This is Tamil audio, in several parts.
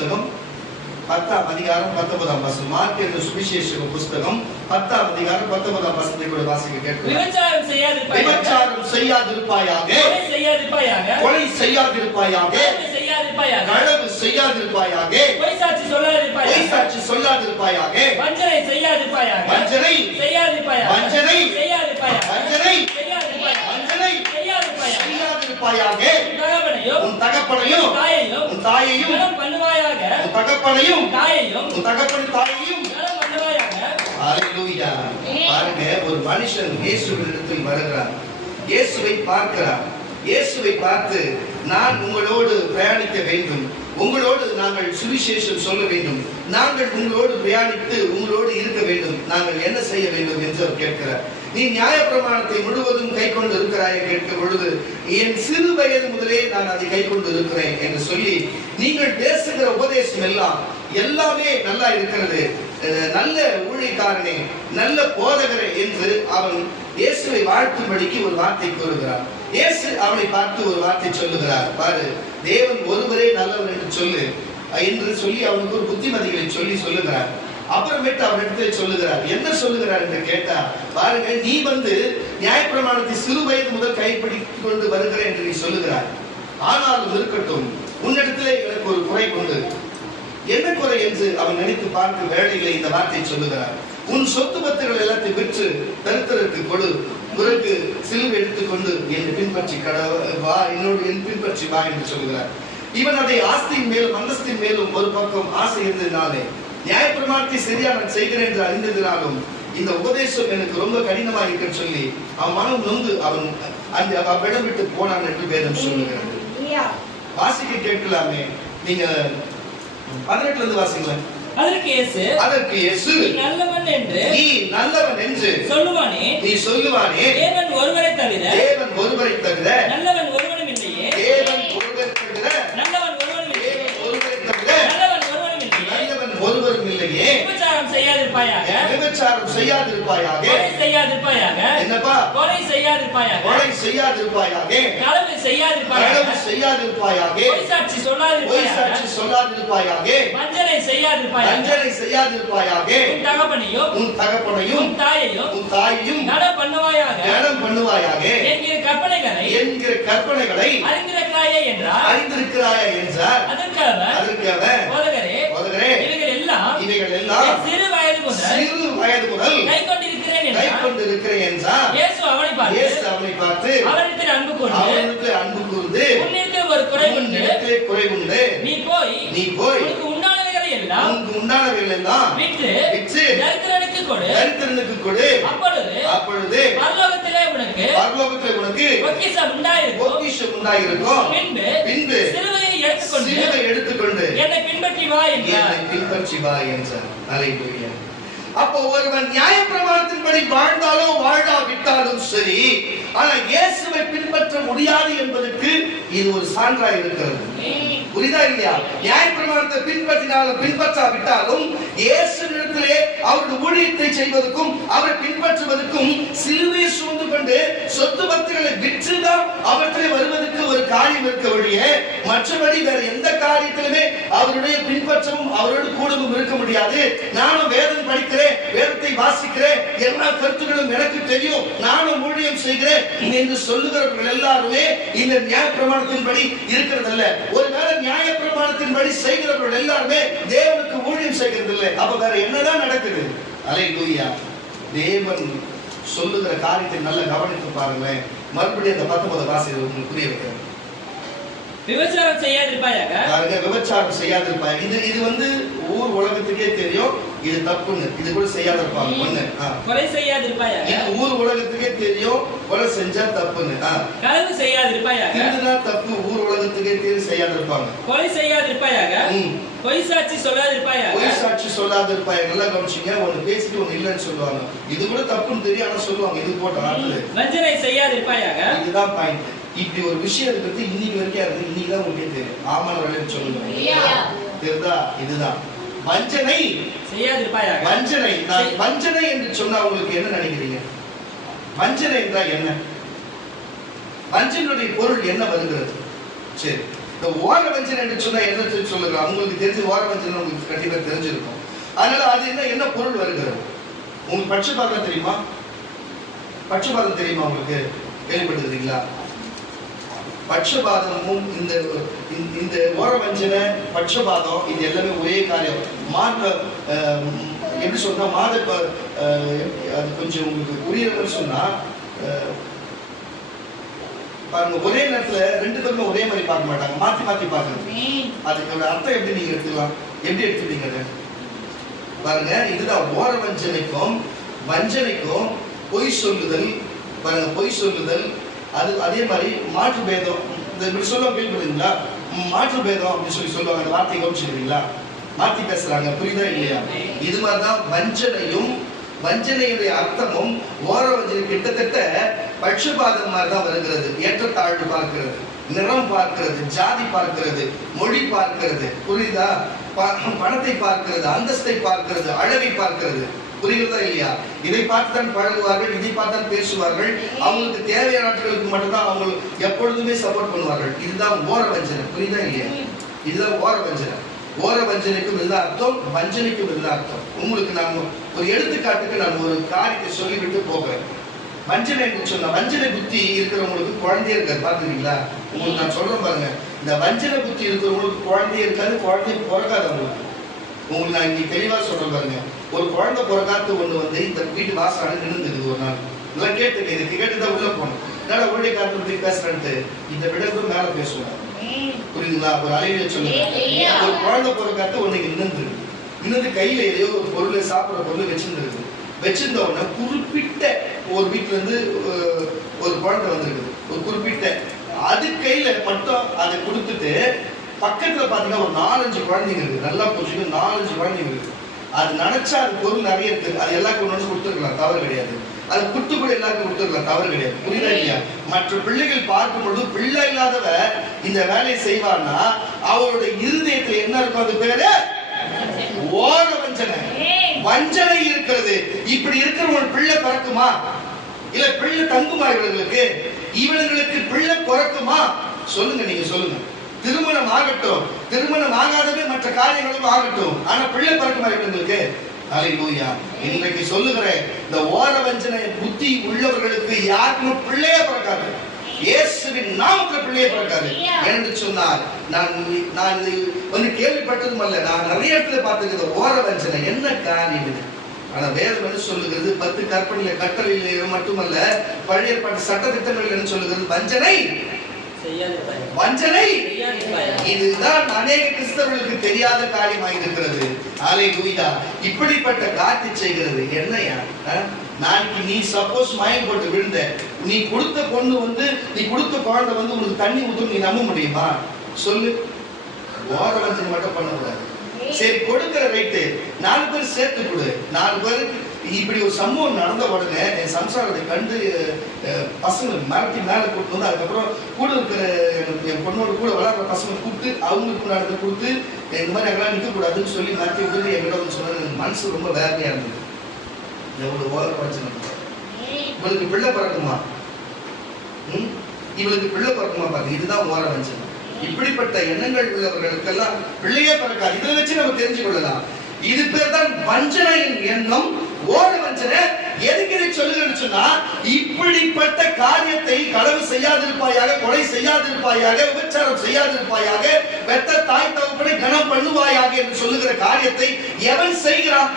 புஸ்தகம் 10ஆம் அதிகாரம் 19ஆம் வசனம். மார்க் எழுதின சுவிசேஷ புஸ்தகம் 10ஆம் அதிகாரம் 19ஆம் வசனத்தை கூட வாசிக்க கேட்கிறோம். விபச்சாரம் செய்யாதிருப்பாயாக, கொலை செய்யாதிருப்பாயாக, களவு செய்யாதிருப்பாயாக, பொய் சாட்சி சொல்லாதிருப்பாயாக, வஞ்சனை செய்யாதிருப்பாயாக, உன் தகப்பனையும் உன் தாயையும், உன் தகப்பனையும் உன் தகப்பன் தாயையும். ஹல்லேலூயா. பாருங்க, ஒரு மனுஷன் இயேசுவினிடத்தில் வருகிறார், இயேசுவை பார்க்கிறார். இயேசுவை பார்த்து, நான் உங்களோடு பிரயாணிக்க வேண்டும், உங்களோடு நாங்கள் சுவிசேஷம் சொல்ல வேண்டும், நாங்கள் உங்களோடு பிரயாணித்து உங்களோடு இருக்க வேண்டும், நாங்கள் என்ன செய்ய வேண்டும் என்று அவர் கேட்கிறார். நீ நியாயப்பிரமாணத்தை முழுவதும் கை கொண்டு இருக்கிறாய் கேட்கிற பொழுது, என் சிறு வயது முதலே நான் அதை கை கொண்டு இருக்கிறேன் என்று சொல்லி, நீங்கள் பேசுகிற உபதேசம் எல்லாமே நல்லா இருக்கிறது, நல்ல ஊழியக்காரனே, நல்ல போதகரே என்று அவன் இயேசுவை வாழ்த்தும்படிக்கு ஒரு வார்த்தை கூறுகிறார். இயேசு அவனை பார்த்து ஒரு வார்த்தை சொல்லுகிறார், பாரு, தேவன் ஒருவரே நல்லவர் என்று சொல்லு என்று சொல்லி அவனுக்கு ஒரு புத்திமதிகளை சொல்லுகிறார். அப்புறமேட்டு அவரிடத்தில் சொல்லுகிறார். என்ன சொல்லுகிறார் என்று கேட்டா, பாருங்க, நீ நியாயப்பிரமாணத்தை சிறு வயது முதல் கைப்பிடித்துக் கொண்டு வருகிற என்று நீ சொல்லுகிறார். ஆனாலும் இருக்கட்டும், உன்னிடத்திலே எனக்கு ஒரு குறை உண்டு. என்ன குறை என்று அவன் நினைத்து பார்க்க வேளையிலே இந்த வார்த்தை சொல்லுகிறார். உன் சொத்து பத்துகள் எல்லாத்தையும் விற்று தரித்திரருக்கு கொடு, பிறகு சிலுவை எடுத்துக்கொண்டு என்னை பின்பற்றி வா, என் பின்பற்றி வா என்று சொல்லுகிறார். இவன் அதை ஆஸ்தியின் மேலும் அந்தஸ்தின் மேலும் ஒரு பக்கம் ஆசை இருந்ததினாலே, நியாயப்பிரமாணத்தை சரியா நான் செய்கிறேன் என்று அறிந்ததினாலும், இந்த உபதேசம் எனக்கு ரொம்ப கடினமா இருக்குன்னு சொல்லி அவன் மனம் நொந்து அவன் அவ்விடம் விட்டு போனான் என்று வேதம் சொல்லுகிறது. வாசிக்க கேட்கலாமே, நீங்க 18 இருந்து வாசிங்களேன். அதற்கு இயேசு நீ நல்லவன் என்று சொல்லுவானே, நீ சொல்லுவானே, தேவன் ஒருவரை தவிர நல்லவன் ஒருவனும் இல்லையே, தேவன் ஒருவரை தவிர நல்லவன் ஒருவனும் இல்லையே, விபச்சாரம் செய்யாதிருப்பாயாக, என்னப்பா, கொலை செய்யாதிருப்பாயாக, களவு செய்யாதிருப்பாயாக, பொய் சாட்சி சொல்லாதிருப்பாயாக, வஞ்சனை செய்யாதிருப்பாயாக, உன் தகப்பனையும் உன் தாயையும் கனம் பண்ணுவாயாக என்கிற கற்பனைகளை அறிந்திருக்கிறாயே என்றார். அதற்கு அவர், போதகரே, இவைகள் எல்லாம் சிறு வயது முதல் கை கொண்டிருக்கிறேன் என்றார். இயேசு அவனை பார்த்து அவனிடத்தில் அன்பு கூர்ந்து, உன்னிடத்தில் ஒரு குறை உண்டு, நீ போய் உனக்கு உண்டானவைகளை எல்லாம் விற்று தரித்திரனுக்கு கொடு, அப்பொழுது பரலோகத்திலே உனக்கு பொக்கிஷம் உண்டாயிருக்கும். பின்பு சிலுவையை எடுத்துக்கொண்டு என்னை பின்பற்றி வா என்றார். ஹல்லேலூயா. அப்போ ஒருவன் நியாயப்பிரமாணத்தின்படி வாழ்ந்தாலோ வாழாவிட்டாலும் சரி, ஆனா இயேசுவை பின்பற்ற முடியாது என்பதற்கு இது ஒரு சான்றாக இருக்கிறது. புரியுதா இல்லையா? நியாயப்பிரமாணத்தை பின்பற்றாவிட்டாலும் இயேசுவிடத்திலே அவருடைய ஊழியத்தை செய்வதற்கும் அவரை பின்பற்றுவதற்கும் சிலுவையை சுமந்து கொண்டு சொத்து பத்துகளை விற்றுதான் அவற்றிலே வருவதற்கு ஒரு காரியம் இருக்க வழியே, மற்றபடி வேற எந்த காரியத்திலுமே அவருடைய பின்பற்றவும் அவரோடு கூடவும் இருக்க முடியாது. நானும் வேதம் படிக்கிறேன், வேதத்தை வாசிக்கிறேன், எல்லா கருத்துக்களும் எனக்கு தெரியும், நானும் ஊழியம் செய்கிறேன் என்று சொல்லுகிறவர்கள் எல்லாருமே இந்த நியாயப்பிரமாணத்தின்படி இருக்கிறதல்ல. ஒருவேளை நியாயப்பிரமாணத்தின்படி செய்கிறவர்கள் எல்லாருமே தேவனுக்கு ஊழியம் செய்கிறது இல்லை. அப்ப வேற என்னதான் நடக்குது? ஹல்லேலூயா. தேவன் சொல்லுகிற காரியத்தை நல்லா கவனித்து பாருங்களேன். மறுபடியும் அந்த 19 வாசியத்தை உங்களுக்கு புரிய வைக்கிறேன். விபச்சாரம் செய்யாதிருப்பாங்க. இது ஊர் உலகத்துக்கே தெரியும் இது தப்புன்னு. இது கூட செய்யாதிருப்பாங்க. ஒண்ணு, கொலை செய்யாதிருப்பாங்க. இது ஊர் உலகத்துக்கே தெரியும் கொலை செஞ்சா தப்புன்னு. களவு செய்யாதிருப்பாங்க. இதுதான் தப்பு, ஊர் உலகத்துக்கே தெரியும் செய்யாதிருப்பாங்க. கொலை செய்யாதிருப்பாங்க. பொய் சாட்சி சொல்லாதிருப்பாங்க. நல்லா கவனிச்சீங்க. ஒன்னு பேசிட்டு ஒன்னு இல்லன்னு சொல்லுவாங்க. இது கூட தப்புன்னு தெரியும், ஆனா சொல்லுவாங்க. இது போட்ட ஆட்கள் வஞ்சனை செய்யாதிருப்பாங்க. இதுதான் பாயிண்ட். இப்படி ஒரு விஷயம் இருக்கிறது இன்னைக்கு வரைக்கும் இருக்கு. இன்னைக்குதான் உங்களுக்கு தெரியும். ஆமான்னு சொல்லுங்க. தெரியுதா? இதுதான் வஞ்சனை செய்யாதிருப்பாங்க. வஞ்சனை என்று சொன்னா உங்களுக்கு என்ன நினைக்கிறீங்க? வஞ்சனை என்றால் என்ன? வஞ்சனையுடைய பொருள் என்ன வருகிறது? சரி, இந்த ஓர வஞ்சனை என்று சொன்னா என்ன சொல்லுங்க, உங்களுக்கு தெரிஞ்ச ஓர வஞ்சனை உங்களுக்கு கண்டிப்பா தெரிஞ்சிருக்கும். அதனால அது என்ன பொருள் வருகிறது? உங்களுக்கு பட்சபாதம் தெரியுமா? பட்சபாதம் தெரியுமா உங்களுக்கு? கேள்விப்பட்டிருக்கீங்களா? பட்சபாதமும் இந்த ஓர வஞ்சனை, பட்சபாதம் இது எல்லாமே ஒரே காரியம். எப்படி சொன்னா அது கொஞ்சம் உங்களுக்கு புரியறதுன்னு சொன்னா பாருங்க, ஒரே நேரத்துல ரெண்டு பேருமே ஒரே மாதிரி பார்க்க மாட்டாங்க, மாத்தி மாத்தி பார்க்கறது. அதுக்கு அர்த்தம் எப்படி நீங்க எடுத்துக்கலாம்? எப்படி எடுத்துட்டீங்க பாருங்க. இதுதான் ஓர வஞ்சனைக்கும் வஞ்சனைக்கும் பொய் சொல்லுதல். பாருங்க, பொய் சொல்லுதல். அது அதே மாதிரி மாற்று பேதம். இப்படி சொல்ல கேள்விப்படுறீங்களா? மாற்று பேதம் அப்படின்னு சொல்லுவாங்க. அந்த வார்த்தையை கவனிச்சுக்கிறீங்களா? மாத்தி பேசுறாங்க, புரியுதா இல்லையா? இது மாதிரிதான் வஞ்சனையும், வஞ்சனையுடைய அர்த்தமும் ஓர வஞ்சனை கிட்டத்தட்ட பட்சபாதம் மாதிரிதான் வருகிறது. ஏற்றத்தாழ்வு பார்க்கிறது, நிறம் பார்க்கிறது, ஜாதி பார்க்கிறது, மொழி பார்க்கிறது, புரியுதா? பணத்தை பார்க்கிறது, அந்தஸ்தை பார்க்கிறது, அழகை பார்க்கிறது, புரிகிறதா இல்லையா? இதை பார்த்து தான் பழகுவார்கள், இதை பார்த்து தான் பேசுவார்கள். அவங்களுக்கு தேவையான நாட்களுக்கு மட்டும்தான் அவங்க எப்பொழுதுமே சப்போர்ட் பண்ணுவார்கள். இதுதான் ஓர வஞ்சனை, புரியுதா இல்லையா? இதுதான் ஓர வஞ்சனை. ஓர வஞ்சனைக்கும் இல்ல அர்த்தம், வஞ்சனைக்கும் இல்ல அர்த்தம். உங்களுக்கு நான் ஒரு எடுத்துக்காட்டுக்கு நான் ஒரு காரியத்தை சொல்லிவிட்டு போகிறேன். வஞ்சனை சொன்ன வஞ்சனை புத்தி இருக்கிறவங்களுக்கு குழந்தைய இருக்காது. பாத்துக்கிறீங்களா? உங்களுக்கு நான் சொல்றேன் பாருங்க, இந்த வஞ்சனை புத்தி இருக்கிறவங்களுக்கு குழந்தைய இருக்காது, குழந்தைய பிறக்காது. உங்களுக்கு நான் இங்க தெளிவா சொல்றேன் பாருங்க. ஒரு குழந்தை பிறக்காத்து ஒண்ணு வந்து இந்த வீட்டு வாசல் நின்றுது ஒரு நாள். இதெல்லாம் கேட்டுங்க, இதுக்கு கேட்டுதான் உள்ள போனோம். என்னால ஊழிய காரணத்தை பேசுறேன்ட்டு இந்த விடக்கும் மேல பேசுவாங்க, புரியுதுங்களா? ஒரு அலையில சொல்லுங்க. ஒரு குழந்தை பிறக்காத்து ஒண்ணு இன்னது கையில ஏதோ ஒரு பொருளை, சாப்பிடுற பொருள் வச்சிருந்துருக்கு. வச்சிருந்த உடனே குறிப்பிட்ட ஒரு வீட்டுல இருந்து ஒரு குழந்தை வந்திருக்குது. ஒரு குறிப்பிட்ட அது கையில மட்டும் அதை கொடுத்துட்டு பக்கத்துல பாத்தீங்கன்னா ஒரு 4-5 குழந்தைங்க இருக்கு. நல்லா புரிஞ்சுக்க, 4-5 குழந்தைங்க இருக்கு. அது நினைச்சா அது பொருள் நிறைய இருக்கு, அது எல்லாருக்கும் ஒன்று கொடுத்துருக்கலாம், தவறு கிடையாது. அது குட்டு கூட எல்லாருக்கும் கொடுத்துருக்கலாம், தவறு கிடையாது. புரியுதா இல்லையா? மற்ற பிள்ளைகள் பார்க்கும் பொழுது பிள்ளை இல்லாதவ இந்த வேலையை செய்வான்னா அவருடைய இருதயத்துல என்ன இருக்கும்? அது பேரு ஓர வஞ்சனை. வஞ்சனை இருக்கிறது. இப்படி இருக்கிறவங்க பிள்ளை பிறக்குமா? இல்ல பிள்ளை தங்குமா? இவர்களுக்கு பிள்ளை பிறக்குமா? சொல்லுங்க, நீங்க சொல்லுங்க. திருமணம் ஆகட்டும், திருமணம் ஆகாதவே மற்ற காரியங்களும் ஆகட்டும், ஆனா பிள்ளை பிறக்குமா இவங்களுக்கு? அல்லேலூயா. இன்றைக்கு சொல்லுகிறேன், இந்த ஓர வஞ்சனை புத்தி உள்ளவர்களுக்கு யாருக்குமே பிள்ளையே பிறக்காது. இயேசுவின் நாமத்தில் பிள்ளையே பிறக்காது என்று சொன்னார். நான் இது வந்து கேள்விப்பட்டதும் அல்ல, நான் நிறைய இடத்துல பார்த்துருக்கேன். ஓர வஞ்சனை என்ன காரியம் இது? ஆனா வேதம் என்ன சொல்லுகிறது? 10 கற்பனையில கட்டளையில மட்டுமல்ல, பழைய ஏற்பாட்டு சட்ட திட்டங்கள் என்ன சொல்லுகிறது? வஞ்சனை, வஞ்சனை. இதுதான் அநேக கிறிஸ்தவர்களுக்கு தெரியாத காரியமாக இருக்கிறது. அல்லேலூயா. இப்படிப்பட்ட காரியத்தை செய்கிறது என்னையா? நாளைக்கு நீ சப்போஸ் மயம் போட்டு விழுந்த, நீ கொடுத்த பொண்ணு வந்து, நீ கொடுத்த குழந்தை வந்து உனக்கு தண்ணி ஊற்றும், நீ நம்ப முடியுமா? சொல்லு. ஓர வஞ்சனை மட்டும் பண்ணக்கூடாது. சரி, கொடுக்கிற ரைட்டு 4 பேர் சேர்த்து கொடு. 4 பேருக்கு இப்படி ஒரு சம்பவம் நடந்த உடனே என் சம்சாரத்தை கண்டு பசங்க மிரட்டி மேலே கூப்பிட்டு வந்து, அதுக்கப்புறம் கூட இருக்கிற என் பொண்ணோட கூட விளையாடுற பசங்க கூப்பிட்டு அவங்களுக்கு நடந்து கொடுத்து, இந்த மாதிரி எங்கெல்லாம் நிற்கக்கூடாதுன்னு சொல்லி மாற்றி விட்டு என்கிட்ட வந்து சொன்னது எனக்கு மனசு ரொம்ப வேதனையா இருந்தது. எவ்வளவு ஓர பிரச்சனை. இவளுக்கு பிள்ளை பிறக்குமா? இவளுக்கு பிள்ளை பிறக்குமா? பாருங்க, இதுதான் ஓர வஞ்சனை. இப்படிப்பட்ட எண்ணங்கள் உள்ளவர்களுக்கெல்லாம் பிள்ளையே பிறக்காது. இதை வச்சு நம்ம தெரிஞ்சு கொள்ளலாம். இது பேர் தான் வஞ்சனையின் எண்ணம், ஓர வஞ்சனை. எதுக்கு இதை சொல்லுங்கன்னு சொன்னா, இப்படிப்பட்ட காரியத்தை களவு செய்யாதிருப்பாயாக, கொலை செய்யாதிருப்பாயாக, விபச்சாரம் செய்யாதிருப்பாயாக, பெத்த தாய் தகப்பனை கனம் பண்ணுவாயாக என்று சொல்லுகிற காரியத்தை எவன் செய்கிறான்?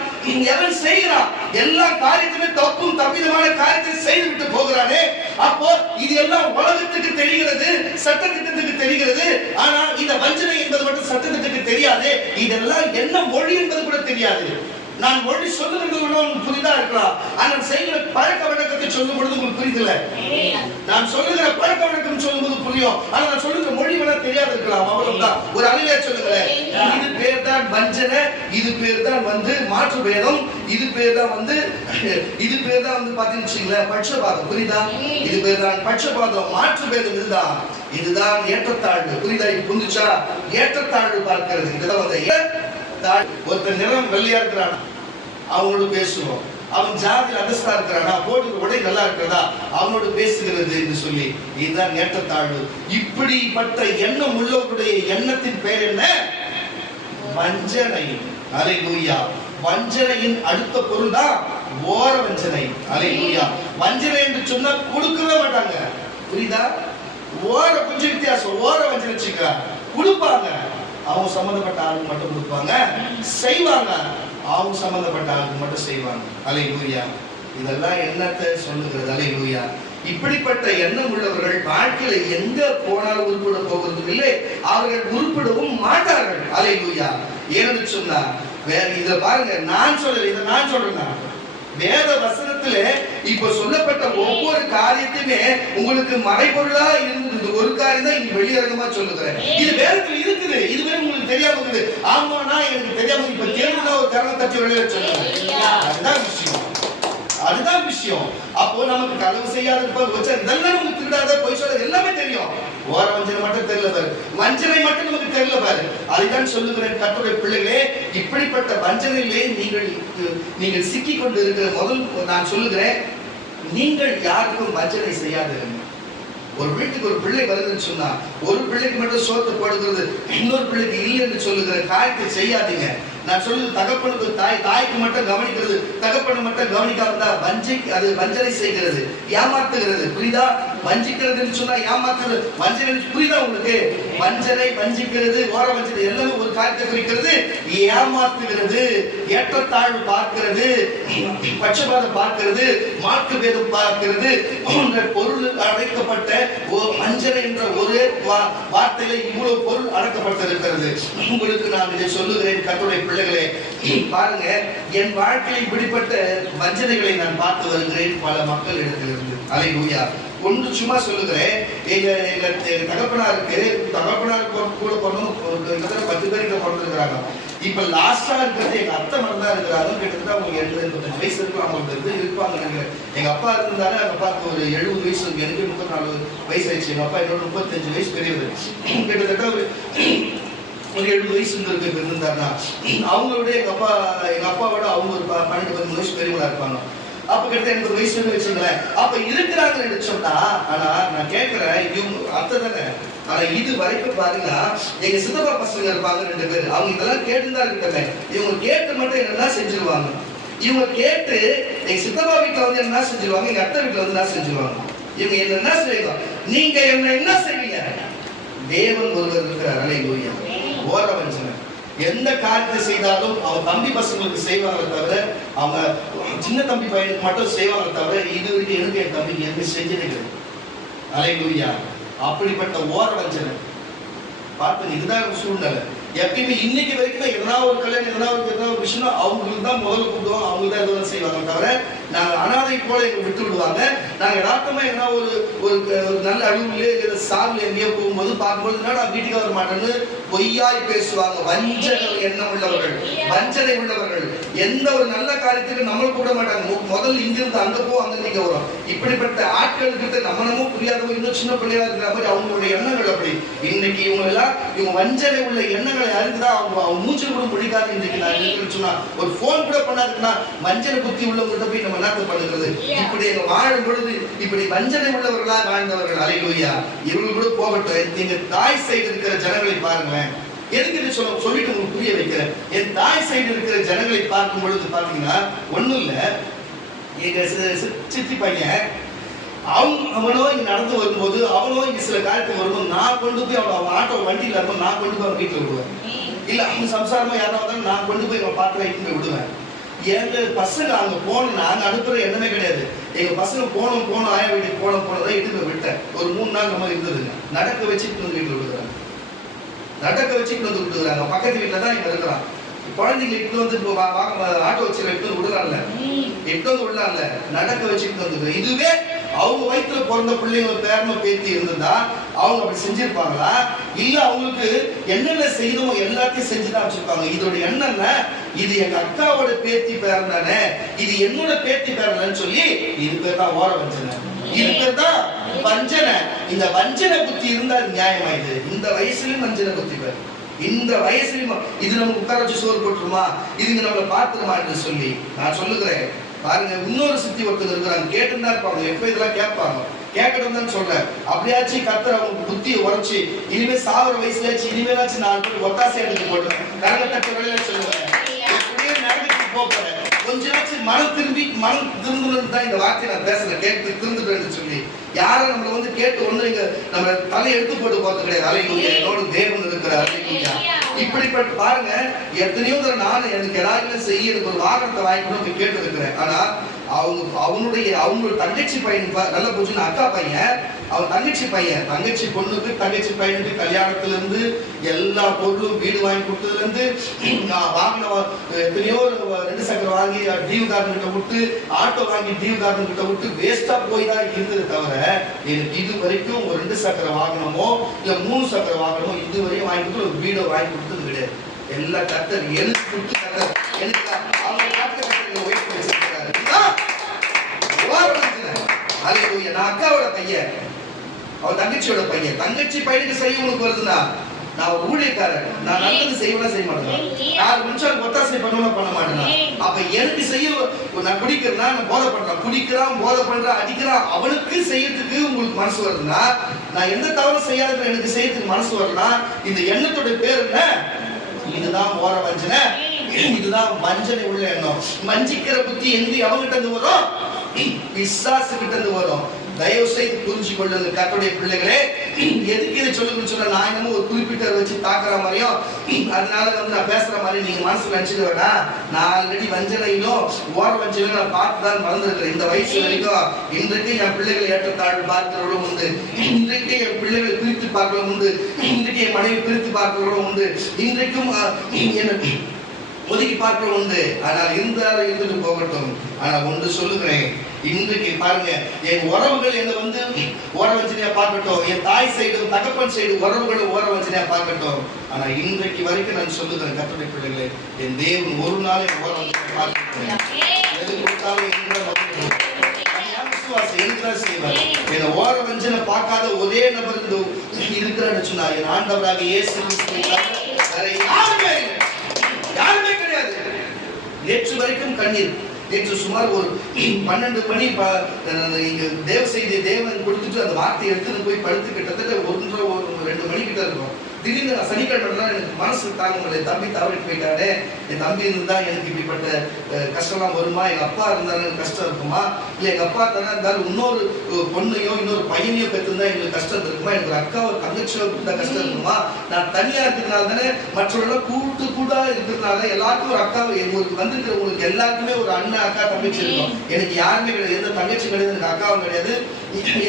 எவன் செய்கிறான்? எல்லா காரியத்துமே தப்பும் தப்பிதமான காரியத்தை செய்துவிட்டு போகிறானே. அப்போ இது எல்லாம் உலகத்துக்கு தெரிகிறது, சட்டத்திட்டத்துக்கு தெரிகிறது. ஆனா இந்த வஞ்சனை என்பது மட்டும் சட்டத்திட்டத்துக்கு தெரியாது. இதெல்லாம் என்ன மொழி என்பது கூட தெரியாது. நான் மொழி சொல்லுகிறது உங்களுக்கு புரிதா இருக்கலாம், ஆனால் செய்கிற பழக்க வழக்கத்தை சொல்லும் பொழுது உங்களுக்கு புரியுதில்ல. நான் சொல்லுகிற பழக்க வழக்கம் சொல்லும் போது புரியும், ஆனால் நான் சொல்லுகிற மொழி வேணா தெரியாது இருக்கலாம். அவ்வளவுதான். ஒரு அழியா சொல்லுங்களேன். இது பேர் தான் வஞ்சனை. இது பேர் தான் வந்து மாற்று பேதம். இது பேர் தான் வந்து பாத்தீங்கன்னா பட்சபாதம். புரியுதா? இது பேர் தான் பட்சபாதம், மாற்று பேதம். இதுதான் ஏற்றத்தாழ்வு. புரியுதா? இது புரிஞ்சுச்சா? ஏற்றத்தாழ்வு பார்க்கிறது. இதுதான் வந்து ஒருத்தர் நிறம் வெள்ளையா இருக்கிறான், அவங்களோட பேசுவோம். அவன் ஜாதியில் அந்தஸ்தா இருக்கிறானா, போடுற உடை நல்லா இருக்கிறதா, அவனோடு பேசுகிறது என்று சொல்லி, இதுதான் ஏற்றத்தாழ்வு. இப்படிப்பட்ட எண்ணம் உள்ளவருடைய எண்ணத்தின் பெயர் என்ன? வஞ்சனை. அல்லேலூயா. வஞ்சனையின் அடுத்த பொருள் தான் ஓர வஞ்சனை. அல்லேலூயா. வஞ்சனை என்று சொன்னா கொடுக்கவே மாட்டாங்க, புரியுதா? ஓர கொஞ்சம் வித்தியாசம். ஓர வஞ்சனை வச்சுக்க கொடுப்பாங்க, அவங்க சம்பந்தப்பட்ட ஆளுக்கு மட்டும் கொடுப்பாங்க, செய்வாங்க, அவங்க சம்பந்தப்பட்ட ஆளுக்கு மட்டும் செய்வாங்க. அல்லேலூயா. இதெல்லாம் எண்ணத்தை சொல்லுகிறது. அல்லேலூயா. இப்படிப்பட்ட எண்ணம் உள்ளவர்கள் வாழ்க்கையில எங்க போனாலும் உருப்பிட போகிறதும் இல்லை, அவர்கள் உருப்பிடவும் மாட்டார்கள். அல்லேலூயா. ஏன்னு சொன்னா வேற இத பாருங்க, நான் சொல்லல, இதை நான் சொல்றேன். வேத வசனத்துல இப்ப சொல்லப்பட்ட ஒவ்வொரு காரியத்தையுமே உங்களுக்கு மறைபொருளா இருந்தது. ஒரு காரியம் தான் இங்க வெளியரங்கமா சொல்லுகிறேன். இது வேதத்துல இருக்குது, இதுவே உங்களுக்கு தெரியாம இருக்குது. ஆமானா எனக்கு தெரியாம இப்ப தேர்வுல ஒரு கரணம் தட்டி வெளியே சொல்லுங்க. அதுதான் விஷயம், அதுதான் விஷயம். அப்போ நமக்கு களவு செய்யாத இதெல்லாம் நமக்கு திருடாத, பொய் சொல்றது எல்லாமே தெரியும். ஓர வஞ்சனை மட்டும் தெரியல பாரு, வஞ்சனை மட்டும் நமக்கு தெரியல பாரு. அதுதான் சொல்லுகிறேன் கர்த்தருடைய பிள்ளைகளே, இப்படிப்பட்ட வஞ்சனையிலே நீங்கள் சிக்கி கொண்டு இருக்கிற முதல் நான் சொல்லுகிறேன், நீங்கள் யாருக்கும் வஞ்சனை செய்யாதிருங்க. ஒரு வீட்டுக்கு ஒரு பிள்ளை வருதுன்னு சொன்னா, ஒரு பிள்ளைக்கு மட்டும் சோத்து போடுகிறது, இன்னொரு பிள்ளைக்கு இல்லைன்னு சொல்லுகிற காரியத்தை செய்யாதீங்க. நான் சொல்லுது தகப்பனுக்கு தாய்க்கு மட்டும் கவனிக்கிறது, தகப்பனை மட்டும் கவனிக்காம அது வஞ்சனை செய்கிறது, ஏமாத்துகிறது. புரியுதா? வஞ்சிக்கிறதுன்னு சொன்னா ஏமாத்துறது, வஞ்சனை புரியுதா உங்களுக்கு? வஞ்சனை, வஞ்சிக்கிறது, ஓர வஞ்சனை எல்லாமே ஒரு காரியத்தை குறிக்கிறது. ஏமாத்துகிறது, ஏற்றத்தாழ்வு பார்க்கிறது, பட்சபாதம் பார்க்கிறது, மாற்று பேதம் பார்க்கிறது, பொருள் அடைக்கப்பட்ட வஞ்சனை என்ற ஒரு வார்த்தையில இவ்வளவு பொருள் அடக்கப்பட்டிருக்கிறது. உங்களுக்கு நான் இதை சொல்லுகிறேன் கர்த்தருடைய பிள்ளைகளே, பாருங்க, என் வாழ்க்கையில் இப்படிப்பட்ட வஞ்சனைகளை நான் பார்த்து வருகிறேன் பல மக்கள் இடத்திலிருந்து. அல்லேலூயா. ஒன்று சும்மா சொல்லுகிறேன், எங்க தகப்பனாருக்கு கூட பிறந்தவங்க 10 பேர் இங்க பிறந்திருக்கிறாங்க. இப்ப லாஸ்டா இருக்கிறது எங்க அத்தை மட்டும் தான் இருக்கிறாங்க. கிட்டத்தட்ட அவங்க 75 வயசு இருக்கும், அவங்களுக்கு இருப்பாங்க நினைக்கிறேன். எங்க அப்பா இருந்தாரு, எங்க அப்பாவுக்கு ஒரு 70 வயசு, எனக்கு 34 வயசு ஆயிடுச்சு. எங்க அப்பா என்னோட 35 வயசு பெரியவர். கிட்டத்தட்ட ஒரு 70 வயசு இருந்தாருன்னா அவங்களுடைய எங்க அப்பாவோட அவங்க ஒரு 12-13 வயசு பெரியவங்களா இருப்பாங்க. அப்ப கிட்ட 80 வயசுன்னு வச்சுங்களேன். அப்ப இருக்கிறாங்கன்னு சொன்னா, ஆனா நான் கேட்கிறேன், இவங்க அத்தை தானே. ஆனா இது வரைக்கும் பாருங்க, எங்க சித்தப்பா பசங்க இருப்பாங்க 2 பேர், அவங்க இதெல்லாம் கேட்டுதான் இருக்காங்க. இவங்க கேட்டு மட்டும் என்ன செஞ்சிருவாங்க, இவங்க கேட்டு எங்க சித்தப்பா வீட்டுல வந்து என்ன செஞ்சிருவாங்க, எங்க அத்தை வீட்டுல வந்து என்ன செஞ்சிருவாங்க. இவங்க என்ன செய்வாங்க, நீங்க என்ன செய்வீங்க, தேவன் ஒருவர் இருக்கிறார். அல்லேலூயா. ஓர வஞ்சனை. எந்த காரியத்தை செய்தாலும் அவங்க தம்பி பசங்களுக்கு செய்வாங்க தவிர, அவங்க சின்ன தம்பி பையனுக்கு மட்டும் செய்வாங்க தவிர, இது வரைக்கும் எனக்கு என் தம்பிக்கு எதுவுமே செஞ்சதே கிடையாது. அல்லேலூயா. அப்படிப்பட்ட ஓர வஞ்சனை பார்த்து, இதுதான் சூழ்நிலை. எப்பயுமே இன்னைக்கு வரைக்கும் எதனா ஒரு கல்யாணம், எதனா ஒரு விஷயம் அவங்களுக்கு தான் முதல்ல கூப்பிடுவோம், அவங்க தான் எதுவும் செய்வாங்க தவிர, நாங்க அனாதை போல எங்க விட்டு விடுவாங்க. நாங்க யதார்த்தமா எதனா ஒரு நல்ல அலுவலிலே சார்ல எங்கேயோ போகும்போது பார்க்கும்போது நான் வீட்டுக்கு வர மாட்டேன்னு பொய்யாய் பேசுவாங்க. வஞ்சனை எண்ணம் உள்ளவர்கள், வஞ்சனை உள்ளவர்கள். எந்த ஒரு நல்ல காரியத்துக்கு நம்மளும் கூட மாட்டாங்க. முதல்ல இங்கிருந்து அங்க போ, அங்க நீங்க வரும். இப்படிப்பட்ட ஆட்கள் கிட்ட நம்ம புரியாதவங்க, இன்னும் சின்ன பிள்ளையா இருக்கிற மாதிரி அவங்களுடைய எண்ணங்கள் அப்படி. இன்னைக்கு இவங்க வஞ்சனை உள்ள எண்ணங்களை அறிந்துதான் அவங்க மூச்சு கூட முடிக்காது. இன்னைக்கு நான் சொன்னா ஒரு போன் கூட பண்ணாதுன்னா வஞ்சனை புத்தி உள்ளவங்கள்ட்ட போய் நம்ம நாட்டு பண்ணுகிறது. இப்படி எங்க வாழும் பொழுது இப்படி வஞ்சனை உள்ளவர்களா வாழ்ந்தவர்கள். அல்லேலூயா. இவர்கள் கூட போகட்டும். நீங்க தாய் சைடு இருக்கிற ஜனங்களை பாருங்களேன். எதுக்கு இது சொல்லிட்டு உங்களுக்கு புரிய வைக்கிறேன். என் தாய் சைடு இருக்கிற ஜனங்களை பார்க்கும் பொழுது பாத்தீங்கன்னா ஒண்ணும் இல்ல, எங்க சித்தி பையன் அவனோ இங்க நடந்து வரும்போது, அவனோ இங்க சில காரியத்துக்கு வரும்போது, நான் கொண்டு போய் அவன் ஆட்டோ வண்டியில இருக்கும், நான் கொண்டு போய் அவன் வீட்டுல விடுவேன். இல்ல அவங்க சம்சாரமா யாராவது நான் கொண்டு போய் அவன் பாத்திரம் இட்டு போய் விடுவேன். எங்க பசங்க அங்க போகணும், நாங்க அனுப்புற எண்ணமே கிடையாது. எங்க பசங்க போனோம் ஆயா வீட்டுக்கு போனதான் இட்டு போய் விட்டேன். ஒரு 3 நாள் நம்ம இருந்ததுங்க. நடக்க வச்சுட்டு வந்து வீட்டுல விடுறாங்க, நடக்க வச்சுட்டு வந்து விட்டுறாங்க. பக்கத்து வீட்டுல தான் இங்க இருக்கிறான். குழந்தைங்க இட்டு வந்து ஆட்டோ வச்சு இட்டு வந்து விடலாம்ல, இட்டு வந்து விடலாம்ல, நடக்க வச்சுட்டு வந்து. இதுவே அவங்க வயிற்றுல பிறந்த பிள்ளைங்க பேரனும் பேத்தி இருந்ததா அவங்க அப்படி செஞ்சிருப்பாங்களா? இல்ல அவங்களுக்கு என்னென்ன செய்யணுமோ எல்லாத்தையும் செஞ்சுதான் வச்சிருப்பாங்க. இதோட என்னன்னா, இது எங்க அக்காவோட பேத்தி பேரன் தானே, இது என்னோட பேத்தி பேரன்னு சொல்லி, இது பேர் தான் ஓர வஞ்சனை, இது பேர் தான் வஞ்சனை. இந்த வஞ்சனை புத்தி இருந்தா நியாயமாயுது. இந்த வயசுலயும் வஞ்சனை புத்தி பேர், இந்த வயசுலயும் இது நமக்கு உட்கார வச்சு சோறு போட்டுருமா, இதுங்க நம்மளை பார்த்துருமா என்று சொல்லி நான் சொல்லுகிறேன். பாருங்க, இன்னொரு சித்தி ஒருத்தர் இருக்கிறாங்க, கேட்டுன்னு தான் இருப்பாங்க, எப்ப இதெல்லாம் கேட்பாங்க, கேட்கணும் தான் சொல்றேன். அப்படியாச்சும் கர்த்தர் அவங்க புத்தியை உரைச்சு இனிமே சாவர வயசுலாச்சு இனிமேலாச்சும் 4 பேர் ஒத்தாசை எடுத்து போடுறேன், கரகத்தட்ட வழியில சொல்லுவேன், எப்படியே நடந்துட்டு போறேன், கொஞ்சமாச்சும் மனம் திரும்பணும்னு தான் இந்த வார்த்தையை நான் பேசுறேன், கேட்டு திருந்துட்டேன்னு சொல்லி. யாரும் நம்மளை வந்து கேட்டு ஒண்ணு இங்க நம்ம தலை எடுத்து போட்டு போறது கிடையாது. அல்லேலூயா, என்னோட தேவன் இருக்கிறார். அல்லேலூயா. இப்படிப்பட்ட பாருங்க, எத்தனையோ தடவை நான் எனக்கு எல்லாருமே செய்ய எனக்கு ஒரு வாகனத்தை வாங்கிக்கணும் கேட்டு இருக்கிறேன். ஆனா அவங்களோட தங்கச்சி பையன் நல்ல போச்சுன்னு அக்கா பையன், அவன் தங்கச்சி பொண்ணுக்கு தங்கச்சி பையனுக்கு கல்யாணத்துல இருந்து எல்லா பொருளும் வீடு வாங்கி கொடுத்ததுல இருந்து வாங்கின எத்தனையோ 2 சக்கரம் வாங்கி டியூ கார்டன் கிட்ட விட்டு, ஆட்டோ வாங்கி டியூ கார்டன் கிட்ட விட்டு வேஸ்டா போய் தான் இருந்தது தவிர எனக்கு இது வரைக்கும் ஒரு 2 சக்கரம் வாங்கணுமோ இல்ல 3 சக்கரம் வாங்கணுமோ இது வரையும் வாங்கி கொடுத்து ஒரு வீடை வாங்கி கொடுத்தது கிடையாது. எல்லா கர்த்தர் எனக்கு கொடுத்து கர்த்தர் எனக்கு அவங்க கர்த்தர் ஒய்ஃப் வச்சிருக்காரு. அல்லேலூயா. நான் அக்காவோட பையன், அவன் தங்கச்சியோட பையன், தங்கச்சி பையனுக்கு செய்ய உனக்கு வருதுன்னா நான் ஊழியக்காரன், நான் நல்லது செய்ய மாட்டேன், 4 மனுஷன் ஒத்தாசை பண்ண மாட்டேன். அப்ப எனக்கு செய்ய நான் குடிக்கிறேன்னா நான் போதை பண்றேன், குடிக்கிறான் போதை பண்றான் அடிக்கிறான், அவனுக்கு செய்யறதுக்கு உங்களுக்கு மனசு வருதுன்னா, நான் எந்த தவறு செய்யாத எனக்கு செய்யறதுக்கு மனசு வருதுன்னா, இந்த எண்ணத்தோட பேர் என்ன? இதுதான் ஓர வஞ்சனை, இதுதான் வஞ்சனை உள்ள எண்ணம். வஞ்சிக்கிற புத்தி எங்க அவங்கிட்ட இருந்து வரும்? பிசாசு கிட்ட இருந்து வரும். தயவு செய்து புரிஞ்சு கொள்ளுங்க கர்த்தருடைய பிள்ளைகளே. எதுக்கு இதை சொல்லுங்கன்னு சொன்னா, நான் என்னமோ ஒரு குறிப்பிட்ட வச்சு தாக்குற மாதிரியும் அதனால வந்து நான் பேசுற மாதிரி நீங்க மனசுல நினைச்சுக்க வேண்டாம். நான் ஆல்ரெடி வஞ்சனையிலும் ஓர வஞ்சனையும் நான் பார்த்துதான் மறந்துருக்கிறேன் இந்த வயசு வரைக்கும். இன்றைக்கு என் பிள்ளைகள் ஏற்றத்தாழ்வு பார்க்கிறவர்களும் உண்டு, இன்றைக்கு என் பிள்ளைகளை பிரித்து பார்க்கிறவங்க உண்டு, இன்றைக்கு என் மனைவி பிரித்து பார்க்கிறவர்களும் உண்டு, இன்றைக்கும் என்ன ஒதுக்கி பார்க்க உண்டு. ஆனால் இருந்தாலும் இருந்துட்டு போகட்டும். ஆனா ஒன்று சொல்லுகிறேன், இன்றைக்கு பாருங்க, என் உறவுகள் என்ன வந்து ஓர வஞ்சனையா பார்க்கட்டும், என் தாய் சைடு தகப்பன் சைடு உறவுகளும் ஓர வஞ்சனையா பார்க்கட்டும். ஆனா இன்றைக்கு வரைக்கும் நான் சொல்லுகிறேன் கர்த்தருடைய பிள்ளைகளே, என் தேவன் ஒரு நாள் என் ஓர வஞ்சனையா பார்க்கிறேன். எது கொடுத்தாலும் என்ன ஓர வஞ்சனை பார்க்காத ஒரே நபர் இருக்கிறான்னு சொன்னா என் ஆண்டவராக இயேசு யாருமே கிடையாது. நேற்று வரைக்கும் கண்ணீர். நேற்று சுமார் ஒரு 12 மணி இங்க தேவ செய்தி தேவன் கொடுத்துட்டு அந்த வார்த்தையை எடுத்துன்னு போய் படுத்து கிட்டத்தட்ட 1-2 மணி கிட்ட இருக்கும். திடீர்னு நான் சனிக்கிழமை எனக்கு மனசு தாங்க முடியல, என் தம்பி தவறிட்டு போயிட்டானே, என் தம்பி இருந்தா எனக்கு இப்படிப்பட்ட கஷ்டம்லாம் வருமா, எங்க அப்பா இருந்தாலும் எனக்கு கஷ்டம் இருக்குமா, இல்ல எங்க அப்பா தானே இருந்தாலும் இன்னொரு பொண்ணையோ இன்னொரு பையனையோ பெற்றிருந்தா எங்களுக்கு கஷ்டம் இருக்குமா, எனக்கு ஒரு அக்கா ஒரு தங்கச்சியோ இருந்தா கஷ்டம் இருக்குமா, நான் தனியா இருக்கிறதுனால தானே மற்றவர்கள் கூட்டா இருக்கிறதுனால எல்லாருக்கும் ஒரு அக்கா, எங்களுக்கு வந்திருக்கிறவங்களுக்கு எல்லாருக்குமே ஒரு அண்ணன் அக்கா தங்கச்சி இருக்கும். எனக்கு யாருமே கிடையாது, எந்த தங்கச்சி கிடையாது, எனக்கு அக்காவும் கிடையாது,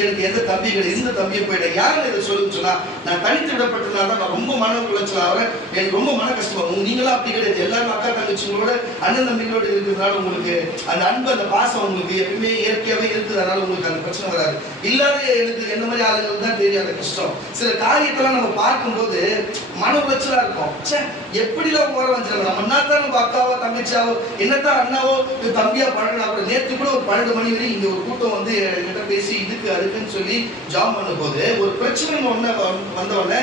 எனக்கு எந்த தம்பி கிடையாது. இந்த தம்பியை போயிட்டேன். யாரும் இதை சொல்லுன்னு சொன்னா நான் தனித்து விடப்பட்டதுனால ரொம்ப மன உளைச்சல் ஆகிறேன், எனக்கு ரொம்ப மன கஷ்டமாகும். நீங்களாம் அப்படி கிடையாது, எல்லாரும் அக்கா தங்கச்சிங்களோட அண்ணன் தம்பிகளோட இருக்கிறதுனால உங்களுக்கு அந்த அன்பு அந்த பாசம் உங்களுக்கு எப்பவுமே இயற்கையாவே இருக்குது. அதனால உங்களுக்கு அந்த பிரச்சனை வராது. இல்லாத எனக்கு என்ன மாதிரி ஆளுங்களுக்கு தான் தெரியும் அந்த கஷ்டம். சில காரியத்தெல்லாம் நம்ம பார்க்கும்போது மன உளைச்சலா இருக்கும். எப்படிலாம் ஓர வஞ்சனை, நம்ம என்னத்தான் நம்ம அக்காவோ தங்கச்சியாவோ என்னத்தான் அண்ணாவோ தம்பியா பழகினா கூட, நேற்று கூட ஒரு 12 மணி வரை இங்க ஒரு கூட்டம் வந்து என்கிட்ட பேசி இதுக்கு அதுக்குன்னு சொல்லி ஜாம் பண்ணும் போது ஒரு பிரச்சனை வந்தவொடனே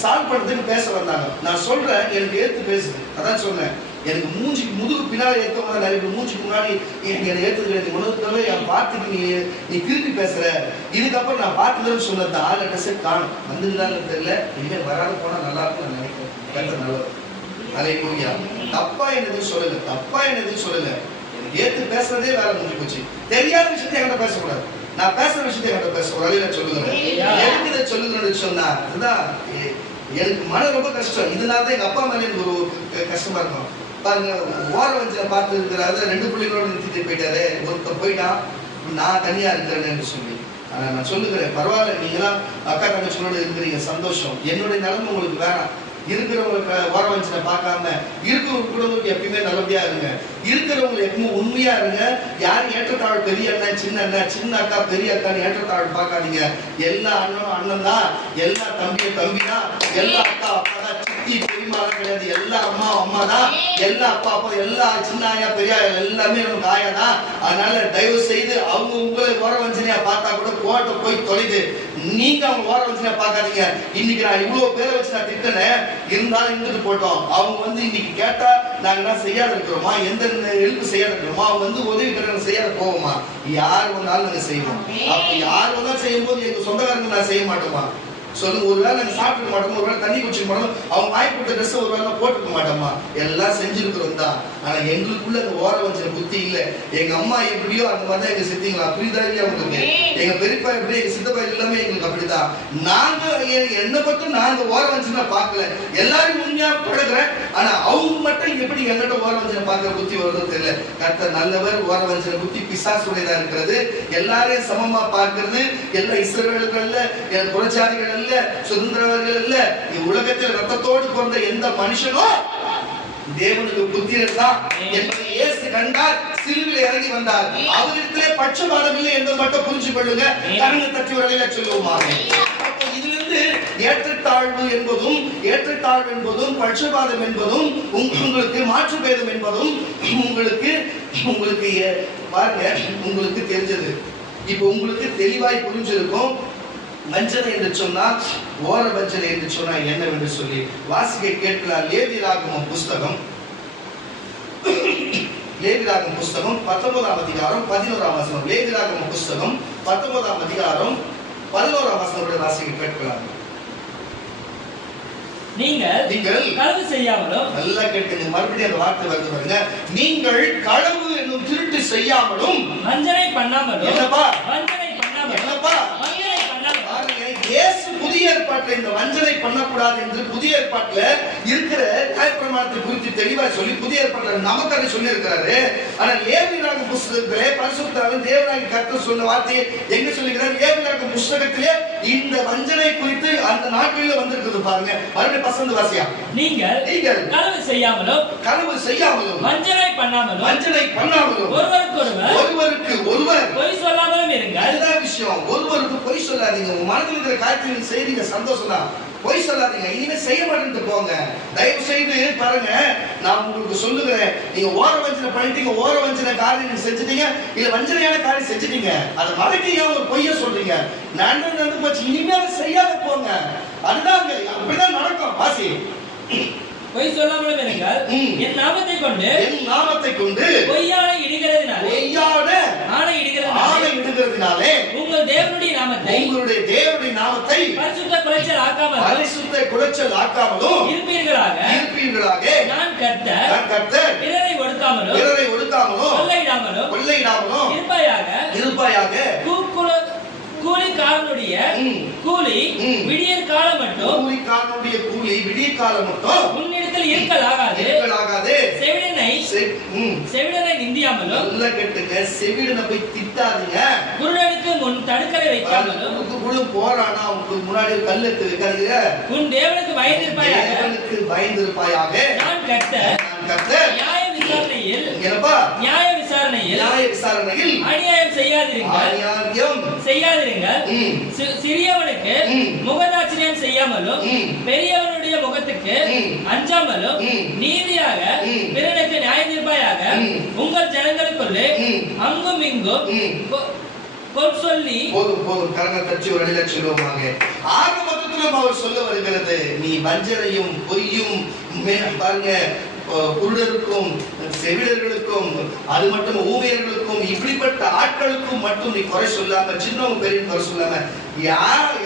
சால்வ் பண்றதுக்கு பேச வந்தாங்க. நான் சொல்றேன், எனக்கு ஏத்து பேசுது. அதான் சொன்னேன், எனக்கு மூஞ்சிக்கு முதுகு பின்னாடி ஏற்க நிறைய பேர் மூஞ்சிக்கு முன்னாடி என்னை ஏற்றுக்கிறது உணவுத்தவே என் பாட்டுக்கு நீ திருப்பி பேசுற, இதுக்கப்புறம் நான் பாட்டுலன்னு சொன்னது ஆள் அட்ரஸே காணும், வந்துருந்தான்னு தெரியல, இனிமேல் வராத போனா நல்லா இருக்கும் நான் நினைக்கிறேன். நல்லது. அல்லேலூயா. தப்பா என்னதுன்னு சொல்லல, எனக்கு ஏத்து பேசுறதே வேலை முடிஞ்சு போச்சு. தெரியாத விஷயத்தை என்கிட்ட பேசக்கூடாது, நான் பேசுற விஷயத்தை என்கிட்ட பேசக்கூடாது. நான் சொல்லுகிறேன், எனக்கு இதை சொல்லுகிறேன்னு சொன்னா அதுதான் எனக்கு மன ரொம்ப கஷ்டம். இதனாலதான் எங்க அப்பா மேலே எனக்கு ஒரு கஷ்டமா இருக்கும். பாருங்க, ஓர வஞ்சனை பார்த்து இருக்கிறாரு, 2 பிள்ளைகளோட நிறுத்திட்டு போயிட்டாரு, ஒருத்தர் போயிட்டான், நான் தனியா இருக்கிறேன்னு சொல்லி. ஆனா நான் சொல்லுகிறேன், பரவாயில்ல, நீங்களாம் அக்கா தங்கச்சிகளோட இருக்கிறீங்க, சந்தோஷம். என்னுடைய நிலைமை உங்களுக்கு வேணாம். இருக்கிறவங்களுக்கு ஓர வஞ்சனை பார்க்காம இருக்கிறவங்க கூட எப்பயுமே நல்லபடியா இருங்க. இருக்கிறவங்க எப்பவுமே உண்மையா இருங்க. யாரும் ஏற்றத்தாழ்வு பெரிய அண்ணன் சின்ன அண்ணன், சின்ன அக்கா பெரிய அக்கான்னு ஏற்றத்தாழ்வு பார்க்காதீங்க. எல்லா அண்ணனும் அண்ணன் தான், எல்லா தம்பியும் தம்பி தான், எல்லா அக்கா அப்பா தான், சித்தி பெரியமாலாம் கிடையாது, எல்லா அம்மா தான், எல்லா அப்பா எல்லா சின்ன ஆயா பெரிய எல்லாமே நமக்கு ஆயா தான். அதனால தயவு செய்து அவங்க உங்களை ஓர வஞ்சனையா பார்த்தா கூட கோட்டை போய் தொலைது. நீங்க அவங்க ஓர வச்சு பார்க்காதீங்க. இன்னைக்கு நான் இவ்வளவு பேரை வச்சு நான் திட்டினேன், இருந்தாலும் இருந்துட்டு போட்டோம். அவங்க வந்து இன்னைக்கு கேட்டா நாங்க என்ன செய்யாத இருக்கிறோமா, எந்த ஹெல்ப் செய்யாத இருக்கிறோமா, அவங்க வந்து உதவி கட்டணம் செய்யாத போவோமா? யார் வந்தாலும் நாங்க செய்வோம். அப்ப யார் வந்தாலும் செய்யும் போது எங்க சொந்தக்காரங்க நான் செய்ய மாட்டோமா சொல்லுங்க? ஒருவேளை நாங்க சாப்பிட்டுக்க மாட்டோம், ஒருவேளை தண்ணி குடிச்சுக்க மாட்டோம், அவங்க வாங்கி கொடுத்த ட்ரெஸ் ஒருவேளை போட்டுக்க மாட்டோமா? எல்லாம் செஞ்சிருக்கிறோம் தான். ஆனா எங்களுக்குள்ள அந்த ஓர வஞ்சன புத்தி இல்ல. எங்க அம்மா எப்படியோ அந்த மாதிரி தான் எங்க சித்திங்களா, புரியுதா இல்லையா உங்களுக்கு? எங்க பெரியப்பா எப்படி, எங்க சித்தப்பா எல்லாமே எங்களுக்கு அப்படிதான். நாங்க என்ன மட்டும் நாங்க ஓர வஞ்சனை பார்க்கல, எல்லாரும் உண்மையா பழகுறேன். ஆனா அவங்க மட்டும் எப்படி எங்கிட்ட ஓர வஞ்சனை பார்க்கிற புத்தி வருதோ தெரியல. கர்த்தர் நல்லவர். ஓர வஞ்சனை புத்தி பிசாசுடையதா இருக்கிறது. எல்லாரையும் சமமா பார்க்கிறது. எல்லா இஸ்ரவேலர்கள்ல புறஜாதிகள் அல்ல, சுதந்திரவர்கள் அல்ல, உலகத்தில் ரத்தத்தோடு பிறந்த எந்த மனுஷனும் தேவனுக்கு புத்திரர் தான் என்பதை இயேசு கண்டார். சிலுவையில் இறங்கி வந்தார். அவரிடத்திலே பட்சபாதம் இல்லை என்பதை மட்டும் புரிஞ்சு கொள்ளுங்க. கரங்க தட்டி வரையில சொல்லுவோமாக. அப்போ இதிலிருந்து ஏற்றத்தாழ்வு என்பதும் பட்சபாதம் என்பதும் உங்களுக்கு மாற்று பேதம் என்பதும் உங்களுக்கு பாருங்க, உங்களுக்கு தெரிஞ்சது. இப்போ உங்களுக்கு தெளிவாய் புரிஞ்சிருக்கும். வஞ்சனை என்று சொன்னா, ஓர வஞ்சனை என்று சொன்னா என்னவென்று சொல்லி வாசிக்க கேட்கலாம். லேவியராகமம் புஸ்தகம் 19ஆம் அதிகாரம் 11ஆம் வசனம். லேவியராகமம் புஸ்தகம் 19ஆம் அதிகாரம் 11ஆம் வசனத்தை வாசிக்க கேட்கலாம். நீங்கள் களவு செய்யாமலும், நல்லா கேட்குங்க, மறுபடியும் அந்த வார்த்தை வந்து பாருங்க. நீங்கள் களவு என்னும் திருட்டு செய்யாமலும், வஞ்சனை பண்ணாமலும். என்னப்பா வஞ்சனை பண்ணாமலும். என்னப்பா வஞ்சனை பண்ணாமலும். பாருங்க, இயேசு புதிய ஏற்பாட்டில் இந்த வஞ்சனை பண்ணக்கூடாது என்று புதிய ஏற்பாட்டில் இருக்கிற நியாயப்பிரமாணத்தை குறித்து தெளிவா சொல்லி புதிய ஏற்பாட்டில் நமக்காக சொல்லி இருக்கிறாரு. ஆனா லேவியராகம புஸ்தகத்திலே பரிசுத்த தேவனாகிய கர்த்தர் சொன்ன வார்த்தையை எங்க சொல்லுகிறார்? லேவியராகம புஸ்தகத்திலே இந்த வஞ்சனை குறித்து அந்த நாட்களில் வந்திருக்குது பாருங்க. மறுபடியும் பசந்து வாசியா. நீங்கள் களவு செய்யாமலும் வஞ்சனை பண்ணாமலும் ஒருவருக்கு ஒருவர் பொய் சொல்லாமலும் இருங்கள். அதுதான் விஷயம். ஒருவருக்கு பொய் சொல்லாதீங்க. உங்க மனதில் இருக்கிற காரியத்தை செய்றீங்க, சந்தோஷம் தான். பொய் சொல்லாதீங்க. இனிமே செய்ய மாட்டேன்னு போங்க. தயவு செய்து பாருங்க, நான் உங்களுக்கு சொல்லுகிறேன். நீங்க ஓர வஞ்சனை பண்ணிட்டீங்க, ஓர வஞ்சனை காரியம் செஞ்சுட்டீங்க, இல்ல வஞ்சனையான காரியம் செஞ்சுட்டீங்க, அதை மறைக்க ஒரு பொய்ய சொல்றீங்க. நடந்து போச்சு, இனிமேல் செய்யாத போங்க. அதுதான் அப்படிதான் நடக்கும். வாசி. பொய் சொல்லாமலும் இருங்கள். என் நாமத்தை கொண்டு பொய்யான ஆணை இடுகிறதுனாலே உங்களுடைய தேவனுடைய நாமத்தை பரிசுத்த குலைச்சல் ஆக்காமலும் இருப்பீர்களாக. நான் கர்த்தர். பிறரை ஒடுக்காமலும் கொள்ளையிடாமலும் இருப்பாயாக. கூலிக்காரனுடைய கூலி விடியற் காலம் மட்டும் உன்னிடத்தில் இருக்கலாகாது. செவிடனை நிந்தியாமலும், நல்லா கேட்டுங்க, செவிடனை போய் திட்டாதீங்க. குருடனுக்கு முன் தடுக்கலை வைக்காமலும், போறானா அவனுக்கு முன்னாடி கல் எடுத்து வைக்காதீங்க. உன் தேவனுக்கு பயந்திருப்பாயாக. நான் கர்த்தர். நியாய விசாரணையில் அநியாயம் செய்யாதிருங்கள். சிறியவனுக்கு முகதாட்சியம் செய்யாமலும், பெரியவனுடைய முகத்துக்கு அஞ்சாமலும், நீதியாக பிறனுக்கு நியாயம் தீர்ப்பாயாக. உங்கள் ஜனங்களுக்குள்ளே அங்கும் இங்கும் சொல்லி போதும் கரங்க தச்சு ஒரு அடியில் சொல்லுவாங்க. ஆக மொத்தத்திலும் அவர் சொல்ல வருகிறது, நீ வஞ்சனையும் பொய்யும் பாருங்க, குருடருக்கும் செவிடர்களுக்கும் அது மட்டும் ஊமையர்களுக்கும் இப்படிப்பட்ட ஆட்களுக்கும் மட்டும் நீ குறை சொல்லாம, சின்னவங்க பெரிய குறை சொல்லாம,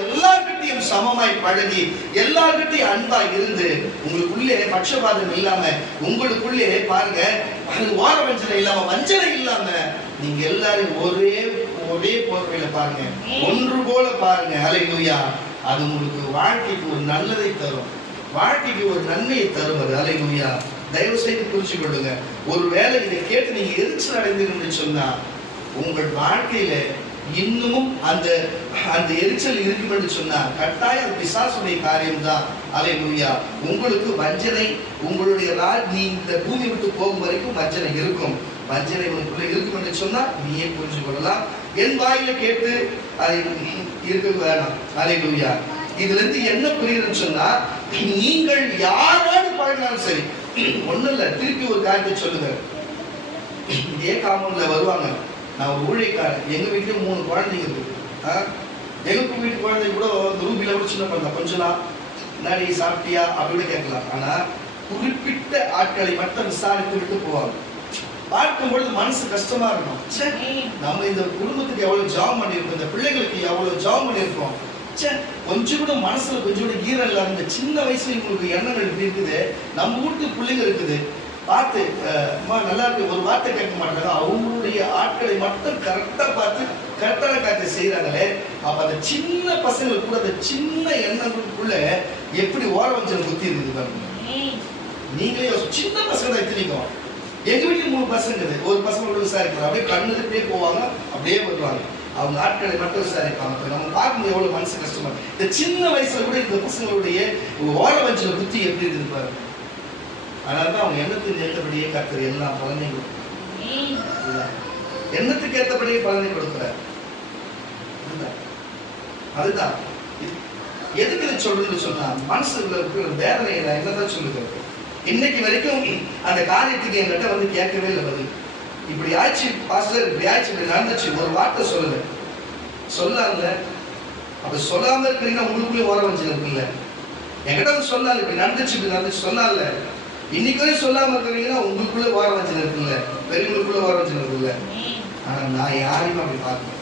எல்லார்கிட்டையும் சமமாய் பழகி எல்லார்கிட்டையும் அன்பா இருந்து உங்களுக்குள்ளே பட்சபாதம் இல்லாம, உங்களுக்குள்ளே பாருங்க ஓர வஞ்சனை இல்லாம, வஞ்சனை இல்லாம நீங்க எல்லாரும் ஒரே போர்வையில பாருங்க, ஒன்று போல பாருங்க. ஹல்லேலூயா. அது உங்களுக்கு வாழ்க்கைக்கு ஒரு நல்லதை தரும், வாழ்க்கைக்கு ஒரு நன்மையை தரும். அது ஹல்லேலூயா. தயவு செய்து புரிச்சு கொள்ளுங்க. ஒருவேளை இதை கேட்டு நீங்க எரிச்சல் அடைந்தீங்கன்னு சொன்னா உங்கள் வாழ்க்கையில இன்னமும் அந்த எரிச்சல் இருக்கும் என்று சொன்னா கட்டாயம் பிசாசுடைய காரியம் தான். ஹல்லேலூயா. உங்களுக்கு வஞ்சனை, உங்களுடைய நீ இந்த பூமி விட்டு போகும் வரைக்கும் வஞ்சனை இருக்கும். வஞ்சனை உனக்குள்ள இருக்கும் என்று சொன்னா நீயே புரிஞ்சு கொள்ளலாம். என் வாயில கேட்டு அதை இருக்க வேணாம். ஹல்லேலூயா. இதுல இருந்து என்ன புரியுதுன்னு சொன்னா, நீங்கள் யாரோடு பழகினாலும் சரி, ஒண்ணும் இல்ல, திருப்பி ஒரு காரியத்தை சொல்லுங்க. இதே காம்பவுண்ட்ல வருவாங்க, நான் ஒரு ஊழியக்காரன், எங்க வீட்டுல 3 குழந்தைங்க இருக்கு. எங்களுக்கு வீட்டு குழந்தை கூட ரூபில கூட சின்ன குழந்தை கொஞ்சம் நாள் முன்னாடி சாப்பிட்டியா அப்படின்னு கேட்கலாம். ஆனா குறிப்பிட்ட ஆட்களை மட்டும் விசாரித்து விட்டு போவாங்க. பார்க்கும்பொழுது மனசு கஷ்டமா இருக்கும். நம்ம இந்த குடும்பத்துக்கு எவ்வளவு ஜாம் பண்ணியிருக்கோம், இந்த பிள்ளைகளுக்கு எவ்வளவு ஜாம் பண்ணியிருக்கோம். கொஞ்சம் கூட மனசுல கொஞ்சம் கூட ஈரம் இல்லாத இந்த சின்ன வயசுல உங்களுக்கு எண்ணங்கள் இப்படி இருக்குது. நம்ம வீட்டு பிள்ளைங்க இருக்குது, பார்த்து அம்மா நல்லா இருக்கு ஒரு வார்த்தை கேட்க மாட்டாங்க. அவங்களுடைய ஆட்களை மட்டும் கரெக்டா பார்த்து கரெக்டான காரியத்தை செய்யறாங்களே. அப்ப அந்த சின்ன பசங்களுக்கு கூட அந்த சின்ன எண்ணங்களுக்குள்ள எப்படி ஓர வஞ்சல் புத்தி இருக்குது பாருங்க. நீங்களே சின்ன பசங்க தான் இத்தனைக்கும். எங்க வீட்டுக்கு 3 பசங்க இருக்குது. ஒரு பசங்க விசாரிப்பாங்க, அப்படியே கண்ணுக்கிட்டே போவாங்க, அப்படியே வருவாங்க. அவங்க ஆட்களை மட்டும் விசாரிப்பாங்க. நம்ம பார்க்கும்போது எவ்வளவு மனசு கஷ்டமா. இந்த சின்ன வயசுல கூட இந்த பசங்களுடைய ஓர வஞ்சல் புத்தி எப்படி இருக்குது பாருங்க. அதனாலதான் அவங்க எண்ணத்துக்கு ஏற்றபடியே கர்த்தர் எல்லாம் பலனை கொடுக்கிறார். எண்ணத்துக்கு ஏற்றபடியே பலனை கொடுக்கிறார். அதுதான் எதுக்கு இதை சொல்றதுன்னு சொன்னா, மனசுல இருக்கிற வேதனை என்னதான் சொல்லுது. இன்னைக்கு வரைக்கும் அந்த காரியத்துக்கு என்கிட்ட வந்து கேட்கவே இல்லை பதில். இப்படி ஆச்சு பாஸ்டர், இப்படி ஆச்சு, இப்படி நடந்துச்சு, ஒரு வார்த்தை சொல்லுங்க. சொல்லாமல அப்ப சொல்லாம இருக்கிறீங்கன்னா உங்களுக்குள்ளே ஓர வஞ்சல் இருக்குல்ல. என்கிட்ட வந்து சொல்லால இப்படி நடந்துச்சு, இப்படி நடந்துச்சு சொல்லால. இன்னைக்கு வரையும் சொல்லாம இருக்கிறீங்கன்னா உங்களுக்குள்ள ஓர வஞ்சல் இருக்குல்ல, பெரியவங்களுக்குள்ள ஓர வஞ்சல் இருக்குல்ல. ஆனா நான் யாரையும் அப்படி பார்க்கிறேன்.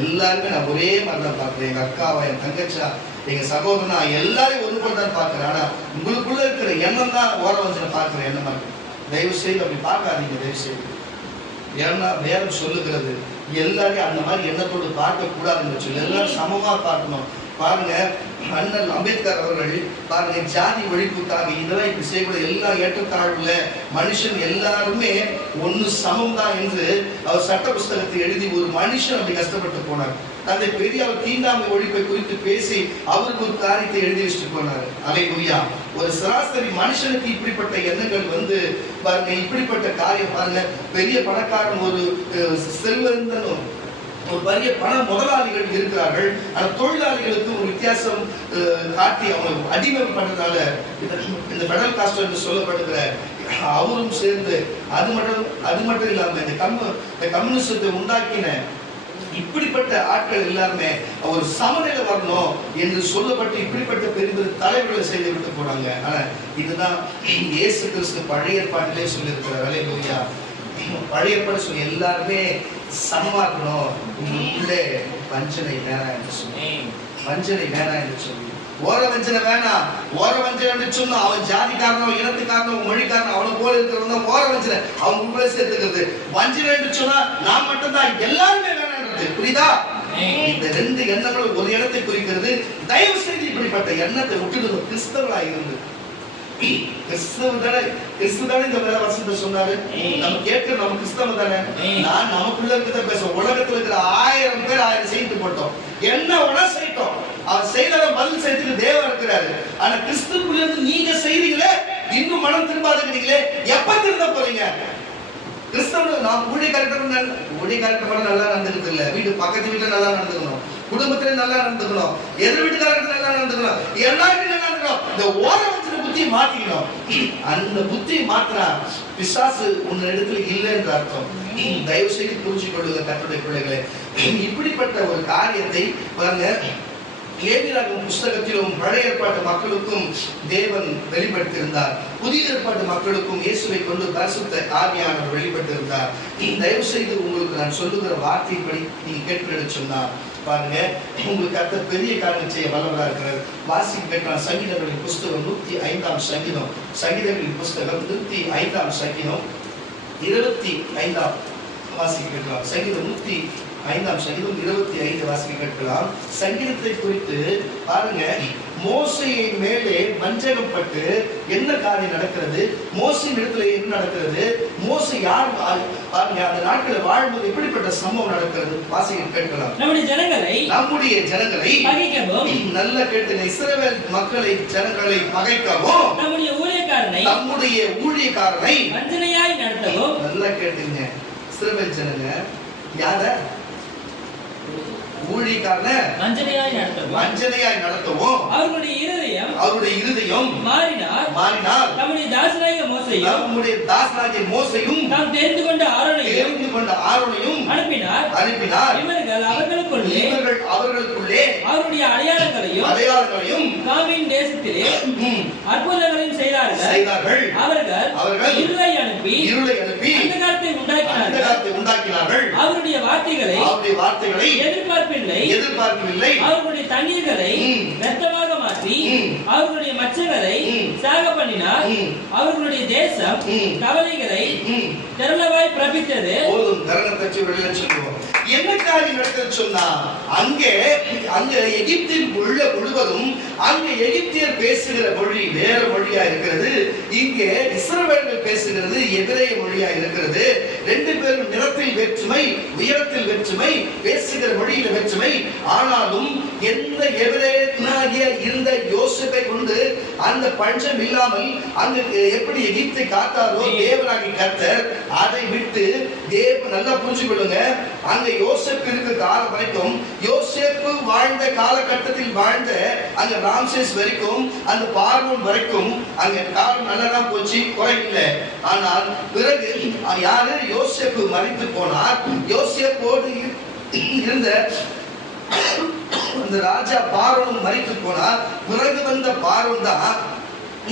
எல்லாருமே நான் ஒரே மாதிரி தான் பார்க்கிறேன். எங்க அக்காவா, என் தங்கச்சா, எங்க சகோதரனா, எல்லாரையும் ஒன்று போல தான் பார்க்கிறேன். ஆனா உங்களுக்குள்ள இருக்கிற எண்ணம் தான் ஓர வஞ்சனை பார்க்கிறேன். எண்ணமா இருக்கு. தயவு செய்து அப்படி பார்க்காதீங்க, தயவு செய்து. ஏன்னா வேதம் சொல்லுகிறது எல்லாரையும் அந்த மாதிரி எண்ணத்தோடு பார்க்க கூடாதுன்னு சொல்லி எல்லாரும் சமமா பார்க்கணும். பாருங்க, அண்ணல் அம்பேத்கர் அவர்கள் பாருங்க, ஜாதி ஒழிப்புக்காக இதெல்லாம் இப்படி செய்யக்கூட எல்லா ஏற்றத்தாழ்வுல மனுஷன் எல்லாருமே ஒன்னு சமம் தான் என்று அவர் சட்ட புஸ்தகத்தை எழுதி ஒரு மனுஷன் அப்படி கஷ்டப்பட்டு போனார். தந்தை பெரியார் தீண்டாமை ஒழிப்பை குறித்து பேசி அவருக்கு ஒரு காரியத்தை எழுதி வச்சுட்டு போனார். அல்லேலூயா. ஒரு சராசரி மனுஷனுக்கு இப்படிப்பட்ட எண்ணங்கள் வந்து பாருங்க, இப்படிப்பட்ட காரியம் பாருங்க. பெரிய பணக்காரன், ஒரு செல்வந்தனும் ஒரு பெரிய பண முதலாளிகள் இருக்கிறார்கள். அந்த தொழிலாளிகளுக்கு ஒரு வித்தியாசம் காட்டி அவங்க அடிமை பண்றதுனால இந்த ஃபெடரல் காஸ்ட் என்று சொல்லப்படுகிற அவரும் சேர்ந்து அது மட்டும் இல்லாம இந்த கம்யூனிசத்தை உண்டாக்கின இப்படிப்பட்ட ஆட்கள் எல்லாருமே ஒரு சமநிலை வரணும் என்று சொல்லப்பட்டு இப்படிப்பட்ட பெரிய பெரிய தலைவர்களை செய்து விட்டு போனாங்க. ஆனா இதுதான் இயேசு கிறிஸ்து பழைய ஏற்பாட்டிலே சொல்லியிருக்கிறார். அல்லேலூயா. பழைய ஏற்பாடு சொல்லி எல்லாருமே சமமா இருக்கணும். உங்களுக்குள்ளே வஞ்சனை வேணாம் என்று சொல்லி, வஞ்சனை வேணாம் என்று சொல்லி, ஓர வஞ்சனை வேணாம். ஓர வஞ்சனை என்று சொன்னா அவன் ஜாதிக்காரனோ, இனத்துக்காரனோ, மொழிக்காரனோ, அவனை போல இருக்கிறவங்க தான் ஓர வஞ்சனை. அவங்க உங்களே சேர்த்துக்கிறது. வஞ்சனை என்று சொன்னா நான் மட்டும்தான், எல்லாருமே வேணான்றது. புரியுதா? இந்த 2 எண்ணங்களும் ஒரு இடத்தை குறிக்கிறது. தயவு செய்து இப்படிப்பட்ட எண்ணத்தை விட்டுட்டு கிறிஸ்தவர்களா இருந்து, கிறிஸ்துதானே இந்த வேலை வசனத்தை சொன்னாரு. நம்ம கேட்கிற நம்ம கிறிஸ்தவ தானே. நான் நமக்குள்ள இருக்கிறத பேசுவோம். உலகத்துல இருக்கிற 1000 பேர் 1000 செய்து போட்டோம், என்ன உணா செய்யட்டோம். அவர் செய்ததை பதில் செய்யறதுக்கு தேவன் இருக்கிறாரு. ஆனா கிறிஸ்துக்குள்ள இருந்து நீங்க செய்றீங்களே, இன்னும் மனம் திரும்பாதுங்கிறீங்களே, எப்ப திரும்ப போறீங்க? கிறிஸ்தவ நான் ஊழியக்காரர்கிட்ட நல்லா நடந்துக்கிறது இல்லை. வீட்டு பக்கத்து வீட்டுல நல்லா நடந்துக்கணும், குடும்பத்திலே நல்லா நடந்துக்கணும், எதிர் வீட்டுக்காரர்கிட்ட நல்லா நடந்துக்கணும், எல்லாருக்கும் நல்லா நடந்துக்கணும். இந்த ஓர வஞ்சனை புத்தியை மாத்திக்கணும். அந்த புத்தியை மாத்தினா பிசாசு உன்ன இடத்துல இல்லை என்று அர்த்தம். தயவு செய்து புரிஞ்சு கொள்ளுங்க கர்த்தருடைய பிள்ளைகளே. இப்படிப்பட்ட ஒரு காரியத்தை பாருங்க, லேவியராகமம் புஸ்தகத்திலும் பழைய ஏற்பாட்டு மக்களுக்கும் தேவன் வெளிப்படுத்தியிருந்தார். புதிய ஏற்பாட்டு மக்களுக்கும் இயேசுவை கொண்டு பரிசுத்த ஆவியானவர் வெளிப்பட்டிருந்தார். தயவு செய்து உங்களுக்கு நான் சொல்லுகிற வார்த்தைப்படி நீங்க கேட்க சொன்னா பாருங்க, உங்களுக்கு கர்த்தர் பெரிய காரியம் செய்ய வல்லவரா இருக்கிறார். வாசிக்க கேட்கலாம். சங்கீதங்களின் புஸ்தகம் 105ஆம் சங்கீதம், சங்கீதங்களின் புஸ்தகம் 105ஆம் சங்கீதம் 25ஆம் வாசிக்க கேட்கலாம். சங்கீதம் 105ஆம் சங்கீதம் 25 வாசிக்க கேட்கலாம். சங்கீதத்தை குறித்து பாருங்க, மோசையை மேலே வஞ்சகம் பட்டு என்ன காரியம் நடக்கிறது, மோசையின் இடத்துல என்ன நடக்கிறது, மோசை யார் பாருங்க அந்த நாட்களில் வாழ்வது எப்படிப்பட்ட சம்பவம் நடக்கிறது வாசிக்க கேட்கலாம். நம்முடைய ஜனங்களை பகைக்கவும், நல்ல கேட்டுங்க, இஸ்ரவேல் மக்களை ஜனங்களை பகைக்கவும், நம்முடைய ஊழியக்காரனை வஞ்சனையாய் நடத்தவும். நல்லா கேட்டுங்க, இஸ்ரவேல் ஜனங்க யார ஊழியக்காரனை வஞ்சனையாய் நடத்தவும் வஞ்சனையாய் நடத்தவும் அவர்களுடைய இருதயம் மாறினார். தம்முடைய தாசனாகிய மோசேயும் தாம் தெரிந்து கொண்ட ஆரோனையும் அனுப்பினார். இவர்கள் அவர்களுக்குள்ளே அவருடைய அடையாளங்களையும் காமின் தேசத்திலே அற்புதங்களையும் செய்தார்கள். அவர்கள் இருளை அனுப்பி அந்தகாரத்தை உண்டாக்கினார்கள். அவருடைய வார்த்தைகளை எதிர்பார்ப்பில்லை. அவர்களுடைய தண்ணீர்களை இரத்தமாக மாற்றி அவர்களுடைய மச்சங்களை சாக பண்ணினார். அவர்களுடைய தேசம் கவலைகளை திரளவாய் பிறப்பித்தது. என்ன காரியம் நடக்க சொன்னா, அங்கே எகிப்தில் உள்ள முழுவதும் அங்கே எகிப்தியர் பேசுகிற மொழி வேற மொழியா இருக்கிறது, இங்கே இஸ்ரவேலர்கள் பேசுகிறது எபிரேய மொழியா இருக்கிறது. ரெண்டு பேரும் நிறத்தில் வேற்றுமை, உயரத்தில் வேற்றுமை, பேசுகிற மொழியில வேற்றுமை. ஆனாலும் எந்த எபிரேயனாகிய இருந்த யோசேப்பை கொண்டு அந்த பஞ்சம் இல்லாமல் அங்கு எப்படி எகிப்தை காத்தாரோ தேவனாகி கர்த்தர், அதை விட்டு நல்லா புரிஞ்சு கொள்ளுங்க. அங்க யோசேப்பு இருக்கிற காலம் வரைக்கும், யோசேப்பு வாழ்ந்த காலகட்டத்தில் வாழ்ந்த அங்க ராம்சேஸ் வரைக்கும், அந்த பார்வோன் வரைக்கும் அங்க காலம் நல்லா போச்சு, குறையில்லை. ஆனால் பிறகு யாரு யோசேப்பு மரித்து போனார். யோசேப்போடு இருந்த அந்த ராஜா பார்வோன் மரித்து போனார். பிறகு வந்த பார்வோன் தான்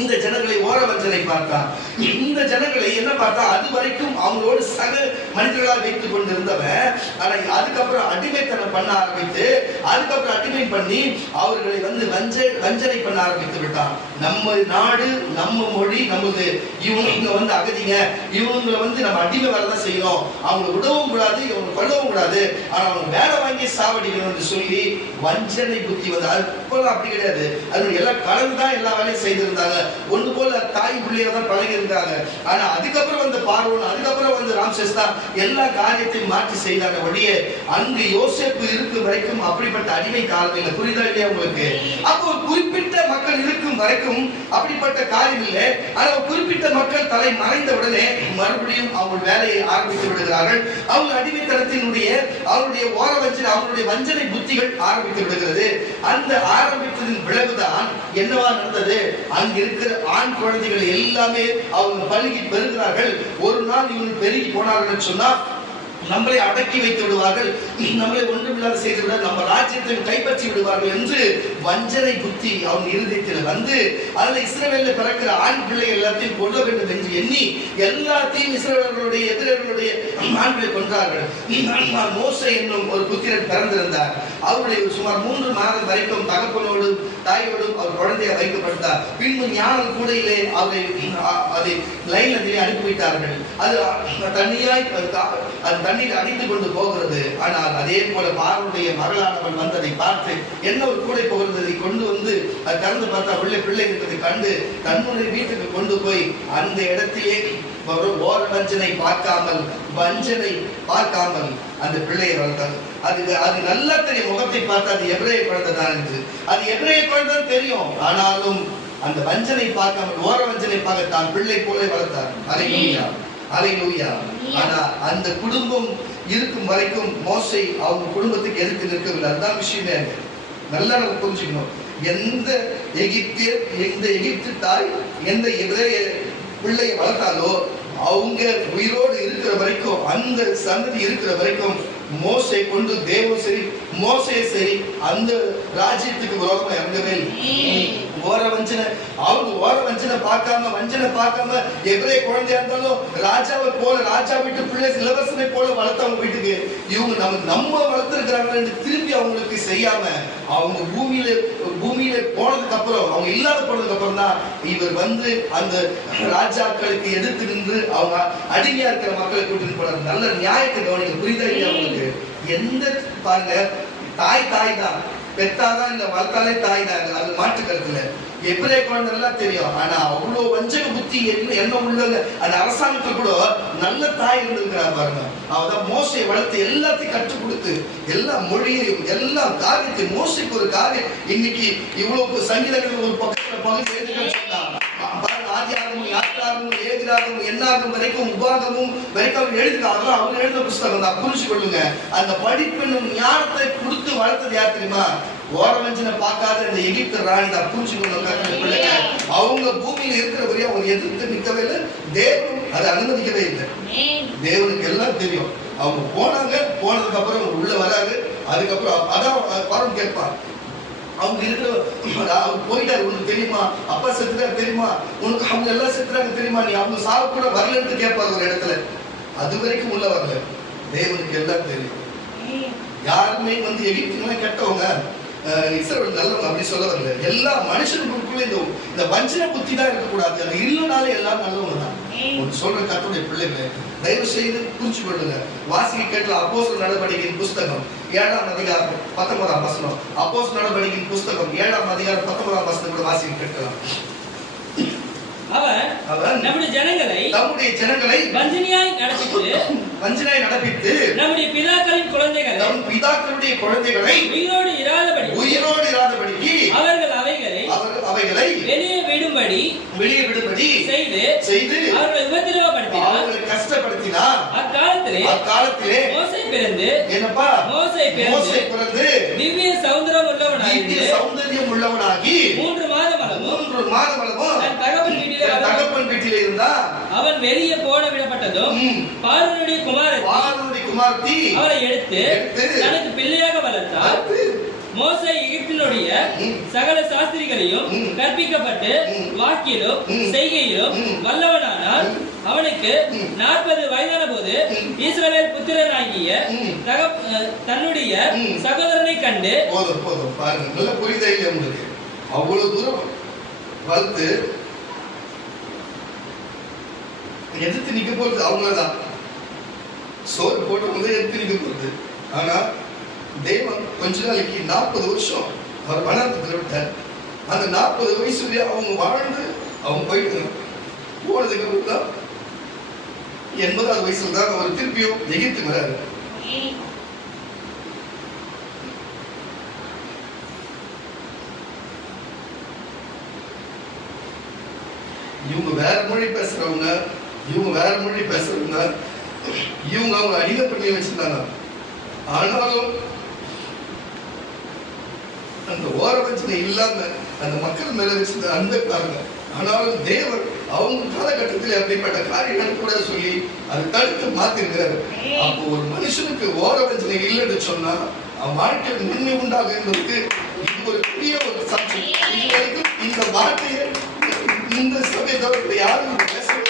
இந்த ஜனங்களை ஓர வஞ்சனை பார்த்தான். இந்த ஜனங்களை என்ன பார்த்தா, அது வரைக்கும் அவங்களோடு சக மனிதர்களாக வைத்துக் கொண்டிருந்தவன், ஆனா அதுக்கப்புறம் அடிமைத்தனம் பண்ண ஆரம்பித்து, அதுக்கப்புறம் அடிமை பண்ணி அவர்களை வஞ்சனை பண்ண ஆரம்பித்து விட்டான். நம்ம நாடு, நம்ம மொழி, நமது இவங்க அகதிங்க, இவங்களை நம்ம அடிமை வரதான் செய்யணும், அவங்க விடவும் கூடாது, இவங்க கொல்லவும் கூடாது, ஆனா அவங்க வேலை வாங்கி சாவடிக்கணும் என்று சொல்லி வஞ்சனை புத்தி வந்து. அது அப்படி கிடையாது, அது எல்லாம் கலந்துதான் எல்லா வேலையும் செய்திருந்தாங்க. ஒன்று போல தாய் பிள்ளைய தான் பழகி இருக்காங்க. ஆனா அதுக்கப்புறம் வந்து பார்வோன், அதுக்கப்புறம் வந்து ராம்சேஸ் தான் எல்லா காரியத்தையும் மாற்றி செய்தாங்க. வழியே அங்கு யோசேப்பு இருக்கும் வரைக்கும் அப்படிப்பட்ட அடிமை காலம் இல்லை. புரியுதா இல்லையா உங்களுக்கு? அப்போ ஒரு குறிப்பிட்ட மக்கள் இருக்கும் வரைக்கும் அப்படிப்பட்ட காரியம் இல்லை. ஆனா ஒரு குறிப்பிட்ட மக்கள் தலை மறைந்த உடனே மறுபடியும் அவங்க வேலையை ஆரம்பித்து விடுகிறார்கள். அவங்க அடிமைத்தனத்தினுடைய அவருடைய ஓர வஞ்சனை, அவருடைய வஞ்சனை புத்திகள் ஆரம்பித்து விடுகிறது. அந்த ஆரம்பித்ததின் விளைவுதான் என்னவா நடந்தது? அங்கு இருக்கிற ஆண் குழந்தைகள் எல்லாமே அவங்க பல்கி பெறுகிறார்கள். ஒரு நாள் இவங்க பெருகி போனார்கள் சொன்னா நம்மளை அடக்கி வைத்து விடுவார்கள், நம்மளை ஒன்றுமில்லாத செய்து விட, நம்ம ராஜ்யத்தை கைப்பற்றி விடுவார்கள் என்று வஞ்சனை புத்தி அவன் இருதயத்தில் வந்து, அதில் இஸ்ரவேலில் பிறக்கிற ஆண் பிள்ளை எல்லாத்தையும் கொல்ல வேண்டும் என்று எண்ணி எல்லாத்தையும் இஸ்ரவேலர்களுடைய எதிரர்களுடைய ஆண்களை கொன்றார்கள். மோசே என்னும் ஒரு புத்திரன் பிறந்திருந்தார். அவருடைய சுமார் 3 மாதம் வரைக்கும் தகப்பனோடு தாயோடும் அவர் குழந்தையை வைக்கப்பட்டார். பின்பு ஞானம் கூடையிலே அதை லைன் நதியை அனுப்பிவிட்டார்கள். அது தனியாய் தண்ணீர் அடித்துக் கொண்டு போகிறது. ஆனால் அதே போல பார்வனுடைய மகளானவன் வந்து அதை பார்த்து என்ன ஒரு கூடை போகிறதை கொண்டு வந்து அது திறந்து பார்த்தா உள்ள பிள்ளை இருக்கிறதை கண்டு தன்னுடைய வீட்டுக்கு கொண்டு போய் அந்த இடத்திலே ஓர வஞ்சனை பார்க்காமல் அந்த பிள்ளையை வளர்த்தாங்க. அது நல்லா தெரியும், முகத்தை பார்த்து அது எபிரேய குழந்தை தான் என்று. அது எபிரேய குழந்தை தெரியும். ஆனாலும் அந்த வஞ்சனை பார்க்காமல், ஓர வஞ்சனை பார்க்க தான் பிள்ளை போல வளர்த்தார். அல்லேலூயா. ஆனா அந்த குடும்பம் இருக்கும் வரைக்கும் மோசே அவங்க குடும்பத்துக்கு எதிர்த்து நிற்கவில்லை. அதுதான் விஷயமே. நல்லா நம்ம புரிஞ்சுக்கணும். எந்த எகிப்து தாய் எந்த எபிரேய பிள்ளையை வளர்த்தாலோ அவங்க உயிரோடு இருக்கிற வரைக்கும், அந்த சந்ததி இருக்கிற வரைக்கும் மோசே கொண்டு தேவம் சரி, மோசே சரி, அந்த ராஜ்யத்துக்கு விரோதமா இறங்கவே இல்லை. ஓர வஞ்சனை பார்க்காம எபிரேய குழந்தையா இருந்தாலும் ராஜாவை போல, ராஜா வீட்டு பிள்ளை இளவரசனை போல வளர்த்தவங்க வீட்டுக்கு இவங்க நம்ம வளர்த்திருக்கிறாங்க திரும்பி அவங்களுக்கு செய்யாம அவங்க பூமியில போனதுக்கு அப்புறம், அவங்க இல்லாத போனதுக்கு அப்புறம் தான் இவர் வந்து அந்த ராஜாக்களுக்கு எதிர்த்து நின்று அவங்க அடிமையா இருக்கிற மக்களை கூட்டிட்டு போறாங்க. நல்ல நியாயத்தை கவனிக்க. புரியுதா இல்லையா உங்களுக்கு? எந்த பாருங்க, தாய் தான், பெத்தாதான் இல்ல வளர்த்தாலே தாய் தான், அது மாற்று கருத்துல. எபிரேய குழந்தை எல்லாம் தெரியும். ஆனா அவ்வளவு வஞ்சக புத்தி என்ன உள்ளவங்க அந்த அரசாங்கத்துக்கு கூட நல்ல தாய் இருந்திருக்கிறா பாருங்க. அவதான் மோசையை வளர்த்து எல்லாத்தையும் கற்றுக் கொடுத்து எல்லா மொழியையும் எல்லா காரியத்தையும். மோசைக்கு ஒரு காரியம் இன்னைக்கு இவ்வளவு சங்கீதங்கள் ஒரு பக்கத்துல பகுதி எழுதுகள் சொன்னா, ஆதியாகமம், யாத்திராகமம், ஆதியாகமும் ஏதிராகமும் எண்ணாகம் வரைக்கும் உபாகமும் வரைக்கும் அவர் எழுதினாங்களோ அவர் எழுதின புஸ்தகம் தான். புரிஞ்சு கொள்ளுங்க. அந்த படிப்பெண்ணும் ஞானத்தை கொடுத்து வளர்த்தது யார் தெரியுமா? ஓரவஞ்சனை பார்க்காத இந்த எகிப்து ராணி தான். புரிஞ்சு கொள்ளுங்க. அவங்க பூமியில இருக்கிறவரையும் அவங்க எதிர்த்து நிற்கவே இல்லை. தேவன் அதை அனுமதிக்கவே இல்லை. தேவனுக்கு எல்லாம் தெரியும். அவங்க போனாங்க, போனதுக்கு அப்புறம் உள்ள வராது. அதுக்கப்புறம் அதான் பாரம் கேட்பான். அவங்க இருக்கிற அவங்க போயிட்டாரு, உனக்கு தெரியுமா? அப்பா செத்துட்டாரு தெரியுமா? உனக்கு அவங்க எல்லாம் செத்துறாங்க தெரியுமா? நீ அவங்க சாவு கூட வரலன்னு கேட்பாரு ஒரு இடத்துல. அது வரைக்கும் உள்ள வரல. தேவனுக்கு எல்லாம் தெரியும். யாருமே வந்து எகிப்துலாம் கெட்டவங்க, இஸ்ரவேல் நல்லவங்க அப்படி சொல்ல வரல. எல்லா மனுஷனுக்குள்ள இந்த வஞ்சன புத்தி தான் இருக்கக்கூடாது. அது இல்லைனாலே எல்லாரும் நல்லவங்க தான். சொல்ற கர்த்தருடைய பிள்ளைகளை தயவு செய்து புரிஞ்சு கொள்ளுங்க. வாசிக்க கேட்கலாம். அப்போஸ்தலர் நடவடிக்கையின் புஸ்தகம் 7ஆம் அதிகாரம் 19ஆம் வசனம். அப்போஸ்தலர் நடவடிக்கையின் புஸ்தகம் 7ஆம் அதிகாரம் 19ஆம் வசனம் கூட வாசிக்க கேட்கலாம். அவன் நம்முடைய ஜனங்களை வஞ்சனையாய் நடப்பித்து நம்முடைய பிதாக்களுடைய குழந்தைகளை உயிரோடு இராதபடிக்கு அவர்கள் அவைகளை வெளியே விடும்படி செய்து அவர்களை உபத்திரவப்படுத்தினார், கஷ்டப்படுத்தினார். அக்காலத்திலே மோசே பிறந்து திவ்ய சௌந்தரியம் உள்ளவனாகி 3 மாதம் அளவும் தகப்பன் வீட்டிலே இருந்தார். அவன் வெளியே போட விடப்பட்டதும் பார்வோனுடைய குமாரத்தி அவரை எடுத்து தனக்கு பிள்ளையாக வளர்த்தார். மோசே எகிப்தினுடைய சகல சாஸ்திரிகளையும் கற்பிக்கப்பட்டு வாக்கிலும் செய்கையிலும் வல்லவனானால். அவனுக்கு 40 வயதான போது இஸ்ரவேல் புத்திரனாகிய தன்னுடைய சகோதரனை கண்டு போதும் பாருங்க, நல்ல புரிதல் இல்லை உங்களுக்கு. அவ்வளவு தூரம் வளர்த்து எதிர்த்து நிக்க போறது அவங்களதான். சோறு போட்டு எதிர்த்து நிக்க போறது. ஆனா தேவன் கொஞ்ச நாளைக்கு 40 வருஷம் அவர் வளர்த்து விட்டார். அந்த 40 வயசுலயே அவங்க வாழ்ந்து அவங்க போயிட்டு போனதுக்கு அப்புறம் தான் 80வது வயசுல தான் அவர் திருப்பியும் எகிப்து வராரு. இவங்க வேற மொழி பேசுறவங்க, இவங்க அவங்க அடிமை பண்ணி வச்சிருந்தாங்க. ஆனாலும் அந்த ஓரவஞ்சனை இல்லாம அந்த மக்கள் மேல வச்சிருந்த அன்பை பாருங்க. ஆனாலும் தேவன் அவங்க காலகட்டத்தில் அப்படிப்பட்ட காரியங்கள் கூட சொல்லி அதை தடுத்து மாத்திருக்கிறாரு. அப்போ ஒரு மனுஷனுக்கு ஓரவஞ்சனை இல்லைன்னு சொன்னா அவன் வாழ்க்கையில் நன்மை உண்டாக இருந்ததுக்கு இது ஒரு பெரிய ஒரு சாட்சி. இதுவரைக்கும் இந்த வார்த்தையை இந்த சபையை யாரும் பேசவே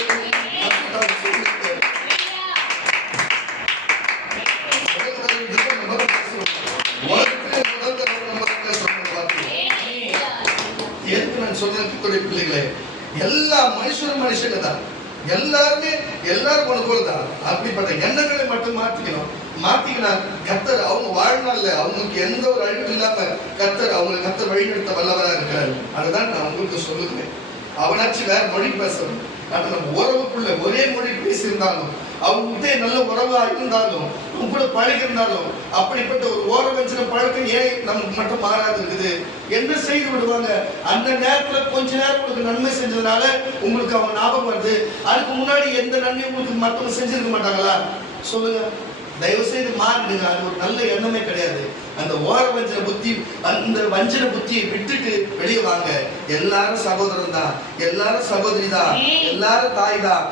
பிள்ளைகளே, எல்லா மனுஷங்க தான். எல்லாரும் போலதான். அப்படிப்பட்ட எண்ணங்களை மட்டும் மாத்திக்கினா கர்த்தர் அவங்க வாழ்நாள்ல அவங்களுக்கு எந்த ஒரு அழிவு இல்லாம கர்த்தர் வழிநடத்த வல்லவரா இருக்கிறாரு. அதுதான் நான் உங்களுக்கு சொல்லுகிறேன். அவனாச்சு வேற மொழி பேசணும். நம்ம உறவுக்குள்ள ஒரே மொழி பேசியிருந்தாலும் அவங்க நல்ல உறவா இருந்தாலும் அவங்க கூட பழகி இருந்தாலும் அப்படிப்பட்ட ஒரு ஓரவஞ்சன பழக்கம் ஏன் நமக்கு மட்டும் மாறாது இருக்குது? என்ன செய்து விடுவாங்க? அந்த நேரத்துல கொஞ்ச நேரம் உங்களுக்கு நன்மை செஞ்சதுனால உங்களுக்கு அவங்க ஞாபகம் வருது. அதுக்கு முன்னாடி எந்த நன்மையும் உங்களுக்கு மற்றவங்க செஞ்சிருக்க மாட்டாங்களா? சொல்லுங்க. தயவு செய்து மாறிடுங்க. அது ஒரு நல்ல எண்ணமே கிடையாது. அந்த ஓரவஞ்சன புத்தி, அந்த வஞ்சன புத்தியை விட்டுட்டு வெளியே வாங்க. எல்லாரும் சகோதரன் தான், எல்லாரும் சகோதரி தான், எல்லாரும் தாய் தான்,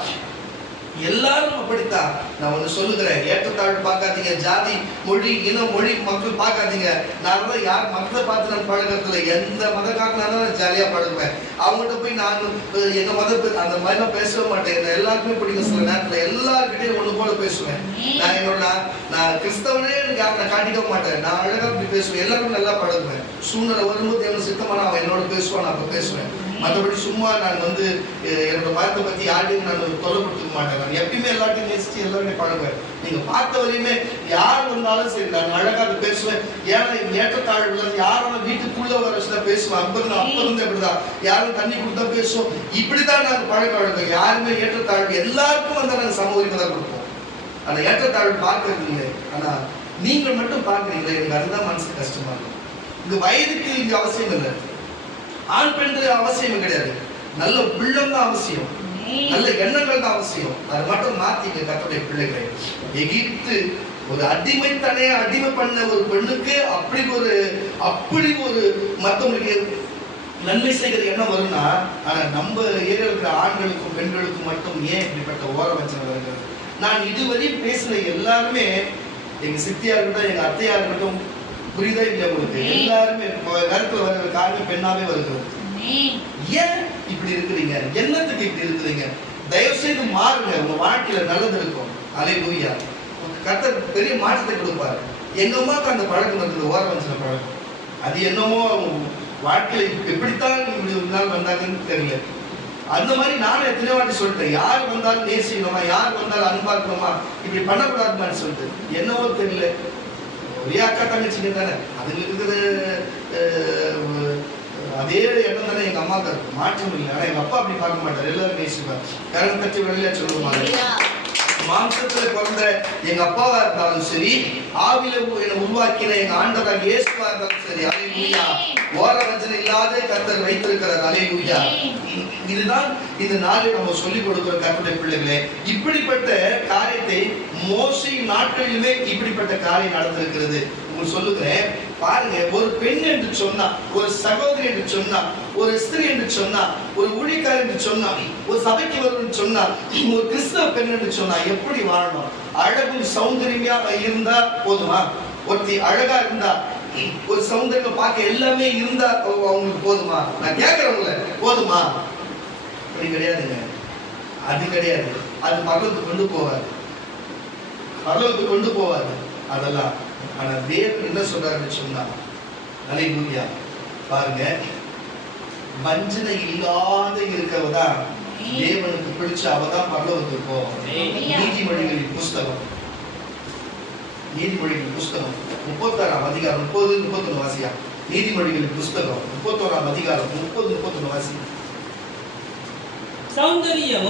எல்லாரும் அப்படித்தான். நான் ஒண்ணு சொல்லுகிறேன், ஏற்றத்தாழ்வு பார்க்காதீங்க. ஜாதி, மொழி, இனம், மொழி, மக்கள் பார்க்காதீங்க. நான் தான் யார் மக்களை பார்த்து நான் பழகிறதுல எந்த மதக்காரனாலும் நான் ஜாலியா பழகுவேன். அவங்கள்ட்ட போய் நான் எங்க மதத்தை அந்த மாதிரிலாம் பேசவே மாட்டேன். என்ன எல்லாருக்குமே பிடிக்கும். சில நேரத்துல எல்லாருக்கிட்டையும் ஒண்ணு போல பேசுவேன். நான் கிறிஸ்தவனே நான் காட்டிக்க மாட்டேன். நான் அழகா அப்படி பேசுவேன். எல்லாருமே நல்லா பழகுவேன். சூழ்நிலை வரும்போது என்ன சித்தமான அவன் என்னோட பேசுவான், அப்ப பேசுவேன். மற்றபடி சும்மா நான் என்னோட மதத்தை பத்தி யாரையும் நான் தொலைப்படுத்திக்க மாட்டேன். நான் எப்பயுமே எல்லாத்தையும் நேசிச்சு எல்லாருமே பழகுவேன். நீங்க பார்த்த வரையுமே யார் வந்தாலும் சரி நான் அழகாக பேசுவேன். ஏன்னா ஏற்றத்தாழ்வு யாரும் வீட்டுக்குள்ள வர வச்சுதான் பேசுவேன். அப்ப இருந்து அப்படிதான். யாரும் தண்ணி கொடுத்தா பேசுவோம். இப்படிதான் நாங்க பழக்க வழக்கம். யாருமே ஏற்றத்தாழ்வு எல்லாருக்கும் நாங்க சம உரிமை தான் கொடுப்போம். அந்த ஏற்றத்தாழ்வு பார்க்கறது இல்லை. ஆனா நீங்கள் மட்டும் பார்க்குறீங்களே, எனக்கு அதுதான் மனசுக்கு கஷ்டமா இருக்கும். இந்த வயதுக்கு இங்க அவசியம் இல்லை. ஆண் பெண்கள் அவசியம் கிடையாது. நல்ல உள்ளம் தான் அவசியம். நல்ல எண்ணங்கள் தான் அவசியம். அது மட்டும் மாத்திங்க கர்த்தருடைய பிள்ளைகளை. எகிப்து ஒரு அடிமை பண்ண ஒரு பெண்ணுக்கு அப்படி ஒரு மற்றவங்களுக்கு நன்மை செய்கிற எண்ணம் வரும்னா, ஆனா நம்ம ஏரியா இருக்கிற ஆண்களுக்கும் பெண்களுக்கும் மட்டும் ஏன் இப்படிப்பட்ட ஓர வச்சனை வருகிறது? நான் இதுவரை பேசின எல்லாருமே எங்க சித்தியா இருக்கட்டும், எங்க அத்தையா இருக்கட்டும், புரியுதா இல்லையா உங்களுக்கு? எல்லாருமே கருத்துல வர்ற காரணம் பெண்ணாவே வருகிறது. ஏன் இப்படி இருக்கிறீங்க? என்னத்துக்கு இப்படி இருக்கிறீங்க? தயவு செய்து மாறுங்க, உங்க வாழ்க்கையில நல்லது இருக்கும். அல்லேலூயா. கர்த்தர் பெரிய மாற்றத்தை கொடுப்பாரு. எங்க அம்மாவுக்கு அந்த பழக்கம் இருக்குது, ஓர வஞ்சன பழக்கம். அது என்னமோ வாழ்க்கையில எப்படித்தான் இப்படி ஒரு நாள் வந்தாங்கன்னு தெரியல. அந்த மாதிரி நானும் எத்தனை வாட்டி சொல்லிட்டேன், யார் வந்தாலும் நேசிக்கணுமா, யார் வந்தாலும் அன்பா இருக்கணுமா, இப்படி பண்ணக்கூடாதுன்னு சொல்லிட்டு. என்னவோ தெரியல, ஒரே அக்கா தங்கச்சிங்க தானே, அதுங்களுக்கு இருக்கிற அதே எண்ணம் தானே எங்க அம்மாவுக்கு இருக்கும், மாற்றம் இல்லை. ஆனா எங்க அப்பா அப்படி பார்க்க மாட்டார், எல்லாரும் நேசிப்பார். கரணம் கட்சி வெளியில சொல்லுவாங்க. மாம்சத்துல பிறந்த எங்க அப்பாவா இருந்தாலும் சரி, ஆவில என்னை உருவாக்கின எங்க ஆண்டவராக இயேசுவா இருந்தாலும் சரி, அல்லேலூயா, ஓர வஞ்சனை இல்லாத கர்த்தர் வைத்திருக்கிறார். அல்லேலூயா. இதுதான் இந்த நாளில் நம்ம சொல்லிக் கொடுக்கிற கர்த்தருடைய பிள்ளைகளே. இப்படிப்பட்ட காரியத்தை மோசே நாட்களிலுமே இப்படிப்பட்ட காரியம் நடந்திருக்கிறது. உங்களுக்கு சொல்லுகிறேன் பாருங்க. ஒரு பெண் என்று சொன்னா, ஒரு சகோதரி என்று சொன்னா, ஒரு ஸ்திரீ என்று சொன்னா, ஒரு ஊழியக்காரர் என்று சொன்னா, ஒரு சபைக்கு வருவன் சொன்னா, ஒரு கிறிஸ்தவ பெண் என்று சொன்னா எப்படி வாழணும்? அழகும் சௌந்தரியமா இருந்தா போதுமா? ஒருத்தி அழகா இருந்தா, ஒரு சௌந்தரியம் பார்க்க எல்லாமே இருந்தா அவங்களுக்கு போதுமா? நான் கேட்கிறவங்கள போதுமா? அப்படி கிடையாதுங்க. அது கிடையாது. அது பரலோகத்துக்கு கொண்டு போவாது, பரலோகத்துக்கு கொண்டு போவாது அதெல்லாம். ஆனா தேவன் என்ன சொல்றாருன்னு சொன்னா, அல்லேலூயா, பாருங்க, வஞ்சனை இல்லாத இருக்கிறவதான் தேவனுக்கு பிடிச்ச அவதான் பரலோகத்துக்கு போவோம். நீதிமொழிகளின் புஸ்தகம் 36ஆம் அதிகாரம் 30-31 வாசியா. நீதிமொழிகளின் புஸ்தகம் 31ஆம் அதிகாரம் 30-31 வாசி. சௌந்தரியம்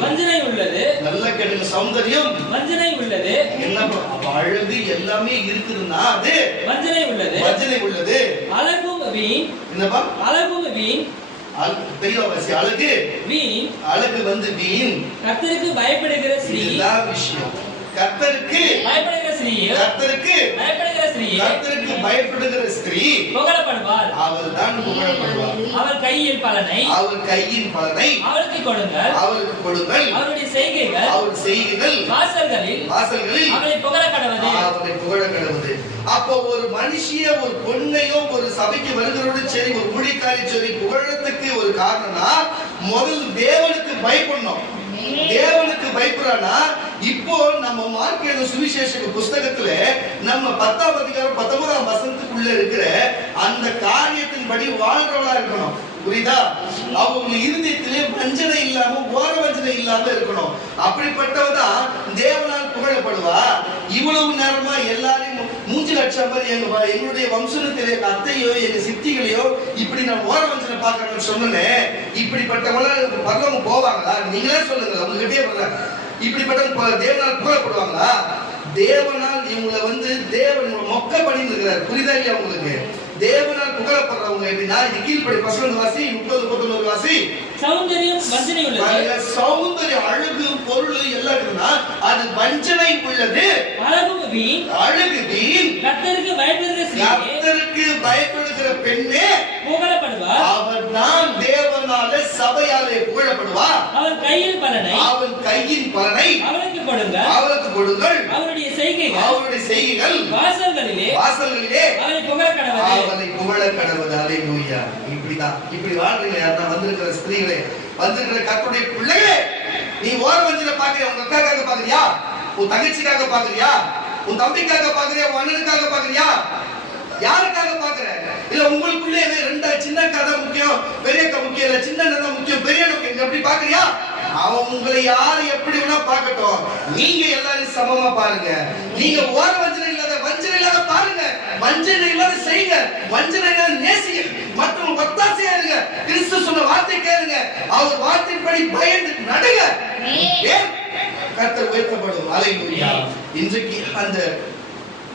வஞ்சனை உள்ளது. நல்லா கேளுங்க, சௌந்தரியம் வஞ்சனை உள்ளது. என்ன அழகு எல்லாமே இருக்குதுன்னா அது வஞ்சனை உள்ளது. அழகும் வீண். என்னப்பா? அழகும் வீண். தெரியவாசி அழகு வீண். அழகு வீண். கர்த்தருக்கு பயப்படுகிற ஸ்ரீ. இதுதான் விஷயம். கர்த்தருக்கு பயப்படுகிற ஸ்திரீ புகழப்படுவாள். அவள்தான் புகழப்படுவாள். அவள் கையின் பலனை அவளுக்கு கொடுங்கள். அவருடைய செய்கைகள் வாசல்களில் அவளை புகழ கடவுது. அப்போ ஒரு மனுஷிய, ஒரு பொண்ணையோ, ஒரு சபைக்கு வருகிறோடு சரி, ஒரு ஊழியக்காரி சரி, புகழத்துக்கு ஒரு காரணம்னா முதல் தேவனுக்கு பயப்படணும். தேவனுக்கு பயப்படுறானா? இப்போ நம்ம மார்க் சுவிசேஷ புஸ்தகத்துல நம்ம 10ஆம் அதிகாரம் 19ஆம் வசனத்துக்குள்ள இருக்கிற அந்த காரியத்தின்படி வாழ்றவளா இருக்கணும். புரியுதா? அவங்க இருதயத்திலே வஞ்சனை இல்லாம, ஓர வஞ்சனை இல்லாம இருக்கணும். அப்படிப்பட்டவதான் தேவனால் புகழப்படுவா. இவ்வளவு நேரமா எல்லாரையும் மூஞ்சில் அடிச்ச மாதிரி எங்களுடைய வம்சத்திலே எங்க அத்தையோ எங்க சித்திகளையோ இப்படி நான் ஓர வஞ்சனை பாக்குறேன்னு சொன்னேன். இப்படிப்பட்டவங்கள பரலோகம் போவாங்களா? நீங்களே சொல்லுங்க, உங்ககிட்டயே சொல்றாங்க. இப்படிப்பட்ட தேவனால் புகழப்படுவாங்களா? தேவனால் இவங்களை தேவன் மொக்க பண்ணி இருக்கிறார். புரியுதா இல்லையா உங்களுக்கு? தேவனால் புகழப்படுறவங்க எப்படின்னா, கீழ்படி 10 வாசி, 30-31 வாசி. சௌந்தரியம் வஞ்சனை உள்ளது. சௌந்தரியம், அழகு, பொருள் எல்லாம் இருக்குன்னா அது வஞ்சனை உள்ளது. அழகு வீண். கர்த்தருக்கு பயப்படுகிற பெண்ணே புகழப்படுவார். அவள் தான் தேவனால சபையாலே புகழப்படுவா. அவன் கையின் பலனை அவளுக்கு கொடுங்கள். அவருடைய செய்கைகள் வாசல்களிலே அவளை புகழ கடவுது. அல்லேலூயா. இப்படி வாழ்றீங்க. யாரா வந்திருக்கிற ஸ்திரீகளே, வந்திருக்கிற கர்த்தருடைய பிள்ளைகளே, நீ ஓர வஞ்சனை பாக்குறியா? உங்க அக்காக்காக பாக்குறியா? உன் தங்கச்சிக்காக பாக்குறியா? உன் தம்பிக்காக பாக்குறியா? உன் அண்ணனுக்காக பாக்குறியா? யாருக்காக பாக்குற? இல்ல உங்களுக்குள்ளே ரெண்டா சின்ன அக்கா தான் முக்கியம், பெரிய அக்கா முக்கியம், இல்ல சின்ன அண்ணன் தான் முக்கியம், பெரிய அண்ணன் அப்படி பாக்குறியா? அவன் உங்களை யாரு எப்படி வேணா பாக்கட்டும், நீங்க எல்லாரும் சமமா பாருங்க. நீங்க ஓர வஞ்சனை இல்லாத பாருங்க, வஞ்சனை இல்லாத செய்யுங்க, வஞ்சனை இல்லாத நேசிங்க, மற்றவங்க ஒத்தாசையா இருங்க, கிறிஸ்து சொன்ன வார்த்தை கேளுங்க, அவர் வார்த்தைப்படி பயந்து நடுங்க. கர்த்தர் உயர்த்தப்படும். அல்லேலூயா. இன்றைக்கு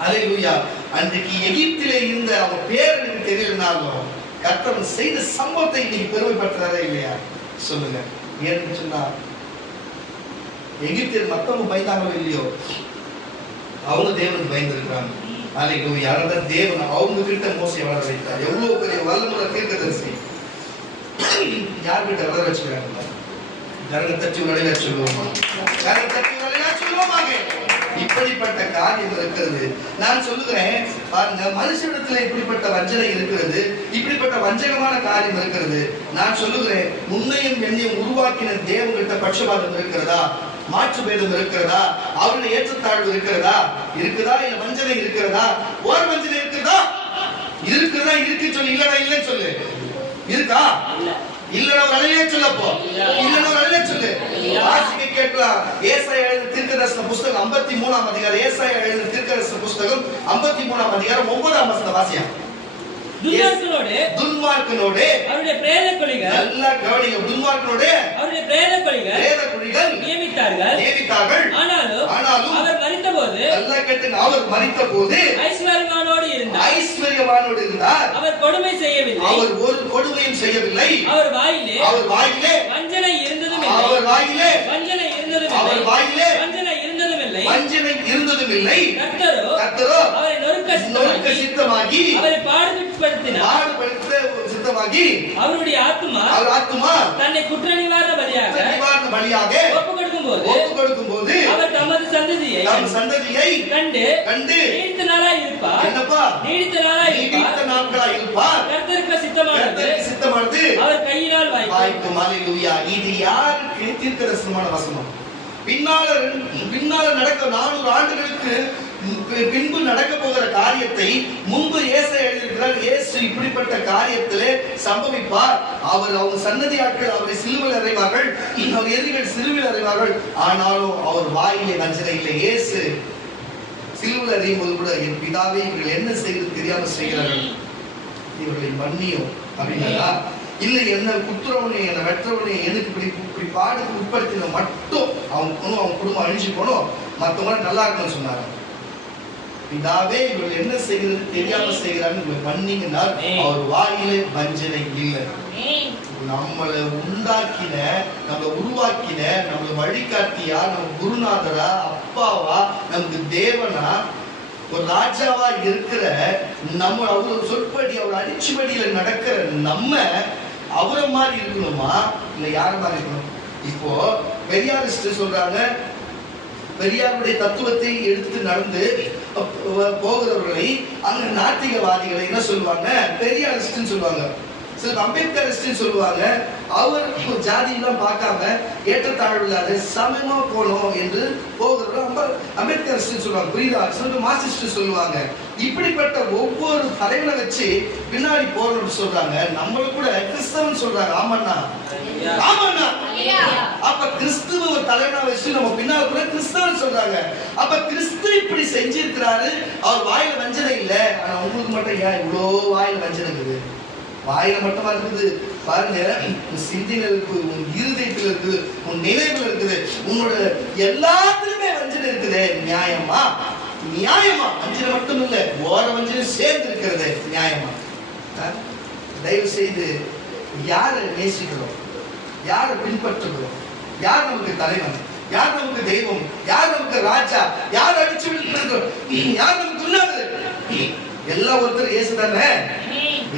அல்லேலூயா, அன்றைக்கு எகிப்திலே இருந்த அவன் பேர் எனக்கு தெரியலனாலும் கர்த்தர் செய்த சம்பவத்தை இன்னைக்கு பெருமைப்படுத்துறாரா இல்லையா? சொல்லுங்க. ஏன்னு சொன்னா எகிப்தியர் மத்தவங்க பயந்தாங்களோ இல்லையோ, அவங்க தேவனுக்கு பயந்துருக்காங்க. அல்லேலூயா. யாரதான் தேவன் அவங்க கிட்ட மோசையை வளர வைத்தார். எவ்வளவு பெரிய வல்லமுறை தீர்க்கதரிசி யார்கிட்ட வளர வச்சுக்கிறாங்க? கரங்களை தட்டி வழியா சொல்லுவோமா? கரங்களை தட்டி வழியா சொல்லுவோமாக. இப்படிப்பட்ட காரியம் இருக்கிறது. நான் சொல்லுகிறேன் பாருங்க, மனுஷனிடத்துல இப்படிப்பட்ட வஞ்சனை இருக்கிறது, இப்படிப்பட்ட வஞ்சகமான காரியம் இருக்கிறது. நான் சொல்லுகிறேன், உன்னையும் என்னையும் உருவாக்கின தேவன்கிட்ட பட்சபாதம் இருக்கிறதா? மாற்று பேதம் இருக்கிறதா? அவருடைய ஏற்றத்தாழ்வு இருக்கிறதா? இருக்குதா? இல்ல வஞ்சனை இருக்கிறதா? ஓர வஞ்சனை இருக்கிறதா? இருக்குதா? இருக்கு சொல்லு. இல்லடா இல்லன்னு சொல்லு. இருக்கா? இல்லடா வரலையே சொல்லப்போ. இல்லடா வரலையே சொல்லு. வாசிக்க கேட்கலாம். ஏசாயா எழுதின தீர்க்கதரிசன புஸ்தகம் 53ஆம் அதிகாரம். ஏசாயா எழுதின தீர்க்கதரிசன புஸ்தகம் 53ஆம் அதிகாரம் 9ஆம் வசனம் வாசியா. துன்மார்க்கனோடு அவருடைய பிரேத குழிகள், நல்லா கவனிங்க, துன்மார்க்கனோடு அவருடைய பிரேத குழிகள் நியமித்தார்கள். ஆனாலும் அவர் மரித்தபோது, நல்லா கேட்டுங்க, அவர் மரித்தபோது ஐஸ்வர்யவானோடு இருந்தார். அவர் கொடுமை செய்யவில்லை. அவர் ஒரு கொடுமையும் செய்யவில்லை. அவர் வாயிலே வஞ்சனை இருந்ததும் இல்லை. அவர் வாயிலே வஞ்சனை இருந்ததும் இல்லை. கர்த்தரோ அவரை நொறுக்க சித்தமாகி, அவரை பாடுபடுத்த சித்தமாகி, அவருடைய ஆத்துமா தன்னை குற்ற நிவாரண பலியாக ஒப்புக் கொடுக்கும்போது அவர் தமது சந்ததியை கண்டு நீடித்த நாளாய் இருப்பார். என்னப்பா? நீடித்த நாட்களாய் இருப்பார். கர்த்தருக்கு சித்தமானது அவர் கையினால் வாய்க்கும். அல்லேலூயா. இது யாருக்கு தீர்க்கதரிசனமான வசனம்? பின்னால நடக்க 400 ஆண்டுகளுக்கு பின்பு நடக்க போகிற காரியத்தை முன்பு ஏசாயா எழுதியிருக்கிறார். இயேசு இப்படிப்பட்ட காரியத்திலே சம்பவிப்பார். அவங்க சன்னதி ஆட்கள் அவரை சிலுவையில் அறைவார்கள், அவர் எதிரிகள் சிலுவையில் அறைவார்கள். ஆனாலும் அவர் வாயிலே வஞ்சனை இல்லை. இயேசு சிலுவையில் அறியும் போது கூட, என் பிதாவே இவர்கள் என்ன செய்வது தெரியாமல் செய்கிறார்கள், இவர்களை மன்னியும் அப்படின்னா, இல்லை என்ன குத்துறவனே என்ன வெற்றவனே எனக்கு இப்படி பாடுக்கு உட்படுத்தின மட்டும் அவங்க குடும்பம் அழிஞ்சு போனோம், மற்றவங்க நல்லா இருக்குன்னு சொன்னாங்க. பிதாவே இவர்கள் என்ன செய்கிறது தெரியாம செய்கிறாங்க, இவங்களை மன்னிங்கன்னா அவர் வாயிலே வஞ்சனை இல்லை. நம்மளை உண்டாக்கின, நம்மளை உருவாக்கின, நம்மளை வழிகாட்டியா, நம்ம குருநாதரா, அப்பாவா, நமக்கு தேவனா, ஒரு ராஜாவா இருக்கிற நம்ம, அவ்வளவு சொற்படி அவர் அடிச்சுபடியில நடக்கிற நம்ம அவரை மாதிரி இருக்கணுமா இல்ல யார மாதிரி இருக்கணும்? இப்போ பெரியாரிஸ்ட் சொல்றாங்க, பெரியாருடைய தத்துவத்தை எடுத்து நடந்து போகிறவர்களை அங்க நாத்திகவாதிகளை என்ன சொல்லுவாங்க? பெரியாரிஸ்ட் சொல்லுவாங்க. சில அம்பேத்கரிஸ்ட் சொல்லுவாங்க. அவர் ஜாதியெல்லாம் பார்க்காம ஏற்றத்தாழ்வு இல்லாத சமயமா போனோம் என்று போகிறவர்கள் அம்பேத்கரிஸ்ட் சொல்லுவாங்க. புரியுதா? மார்க்சிஸ்ட் சொல்லுவாங்க. இப்படிப்பட்ட ஒவ்வொரு தலைவனை வச்சு பின்னாடி போறோம்னு சொல்றாங்க. நம்மளும் கூட கிறிஸ்தவன் சொல்றாங்க. ஆமாண்ணா, ஆமாண்ணா. அப்ப கிறிஸ்துவ ஒரு தலைவனா வச்சு நம்ம பின்னால கூட கிறிஸ்தவன் சொல்றாங்க. அப்ப கிறிஸ்து இப்படி செஞ்சிருக்கிறாரு, அவர் வாயில வஞ்சனை இல்லை. ஆனா உங்களுக்கு மட்டும் ஏன் இவ்வளோ வாயில வஞ்சனை இருக்குது? வாயில மட்டுமா இருக்குது பாருங்க, உன் சிந்தனையில இருக்குது, உன் இருதயத்துல இருக்குது, உன் நினைவுல இருக்குது, உன்னோட எல்லாத்துலயுமே வஞ்சனை இருக்குது. நியாயமா? வஞ்சனை மட்டும் இல்ல, ஓர வஞ்சனை சேர்ந்து இருக்கிறது. நியாயமா? தயவு செய்து யாரை நேசிக்கிறோம், யாரை பின்பற்றுகிறோம், யார் நமக்கு தலைவன், யார் நமக்கு தெய்வம், யார் நமக்கு ராஜா, யார் அடிச்சு விழுக்கிறோம், யார் நமக்கு உள்ளது? எல்லாம் ஒருத்தர் இயேசு தானே.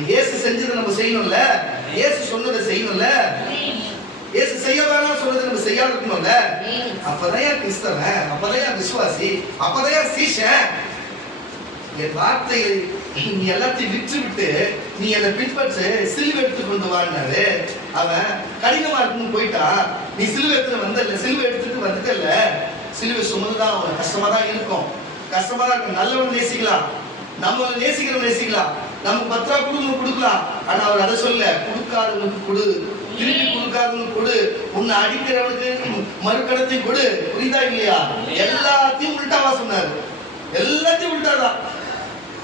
இயேசு செஞ்சதை நம்ம செய்யணும்ல, இயேசு சொன்னதை செய்யணும்ல, இயேசு செய்ய வேணாம் சொன்னதை நம்ம செய்யாம இருக்கணும்ல. அப்பதான் கிறிஸ்தவன், அப்பதான் விசுவாசி, அப்பதான் சீஷன். என் வார்த்தைகளை நீ எல்லாத்தையும் விற்று விட்டு நீ என்னை பின்பற்று, சிலுவை எடுத்து கொண்டு வான்னாரு. அவன் கடினமா இருக்குன்னு போயிட்டான். நீ சிலுவை எடுத்து வந்தல, சிலுவை எடுத்துட்டு வந்துட்டல, சிலுவை சுமந்துதான் அவன் கஷ்டமா தான் இருக்கும், கஷ்டமா தான் இருக்கும். நல்லவன் நேசிக்கலாம், நம்ம நேசிக்கிறவன் நேசிக்கலாம், நமக்கு 10 ரூபா கொடுக்கலாம். ஆனா அவர் அதை சொல்ல, கொடுக்காதவனுக்கு கொடு, திருப்பி கொடுக்காதவனுக்கு கொடு, உன்னை அடிக்கிறவனுக்கு மறுக்கடத்தை கொடு. புரியுதா இல்லையா? எல்லாத்தையும் உள்டாவா சொன்னாரு. எல்லாத்தையும் உள்டாதான்.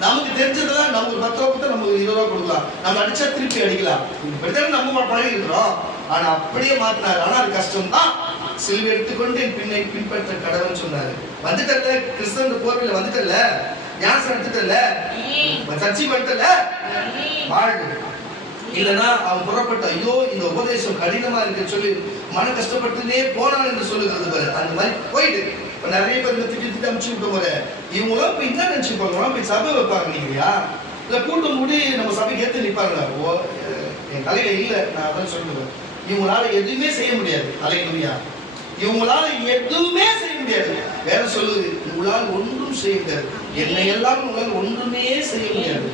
நமக்கு தெரிஞ்சதுதான், நமக்கு 10 ரூபா கொடுத்தா நமக்கு 20 ரூபா கொடுக்கலாம், நம்ம அடிச்சா திருப்பி அடிக்கலாம். இப்படித்தான் நம்ம பழகி இருக்கிறோம். ஆனா அப்படியே மாத்தினாரு. ஆனா அது கஷ்டம் தான். சிலுவை எடுத்துக்கொண்டு பின்னை பின்பற்ற கடவுள்னு சொன்னாரு. வந்துட்டல, கிறிஸ்தவ கோவில வந்துட்டல, ஞானம் எடுத்துட்டல, சர்ச்சை பண்ணிட்டல, வாழ்வு இல்லைன்னா அவன் புறப்பட்ட ஐயோ இந்த உபதேசம் கடினமா இருக்கு சொல்லி மன கஷ்டப்பட்டுனே போனான் என்று சொல்லுகிறது பாரு. அந்த மாதிரி போயிட்டு இப்ப நிறைய பேர் திட்டி அமுச்சு விட்ட போற இவங்களாம் இப்ப என்ன நினைச்சு போறாங்க, போய் சபை வைப்பாங்க நீங்கயா இல்ல கூட்டம் கூடி நம்ம சபைக்கு ஏத்து நிப்பாங்க. என் தலையில இல்ல, நான் அதான் சொல்லுவேன். இவங்களால எதுவுமே செய்ய முடியாது. அலையா இவங்களால எதுவுமே செய்ய முடியாது. வேற சொல்லுது, உங்களால் ஒன்றும் செய்ய முடியாது. என்னை எல்லாம் உங்களால் ஒன்றுமே செய்ய முடியாது.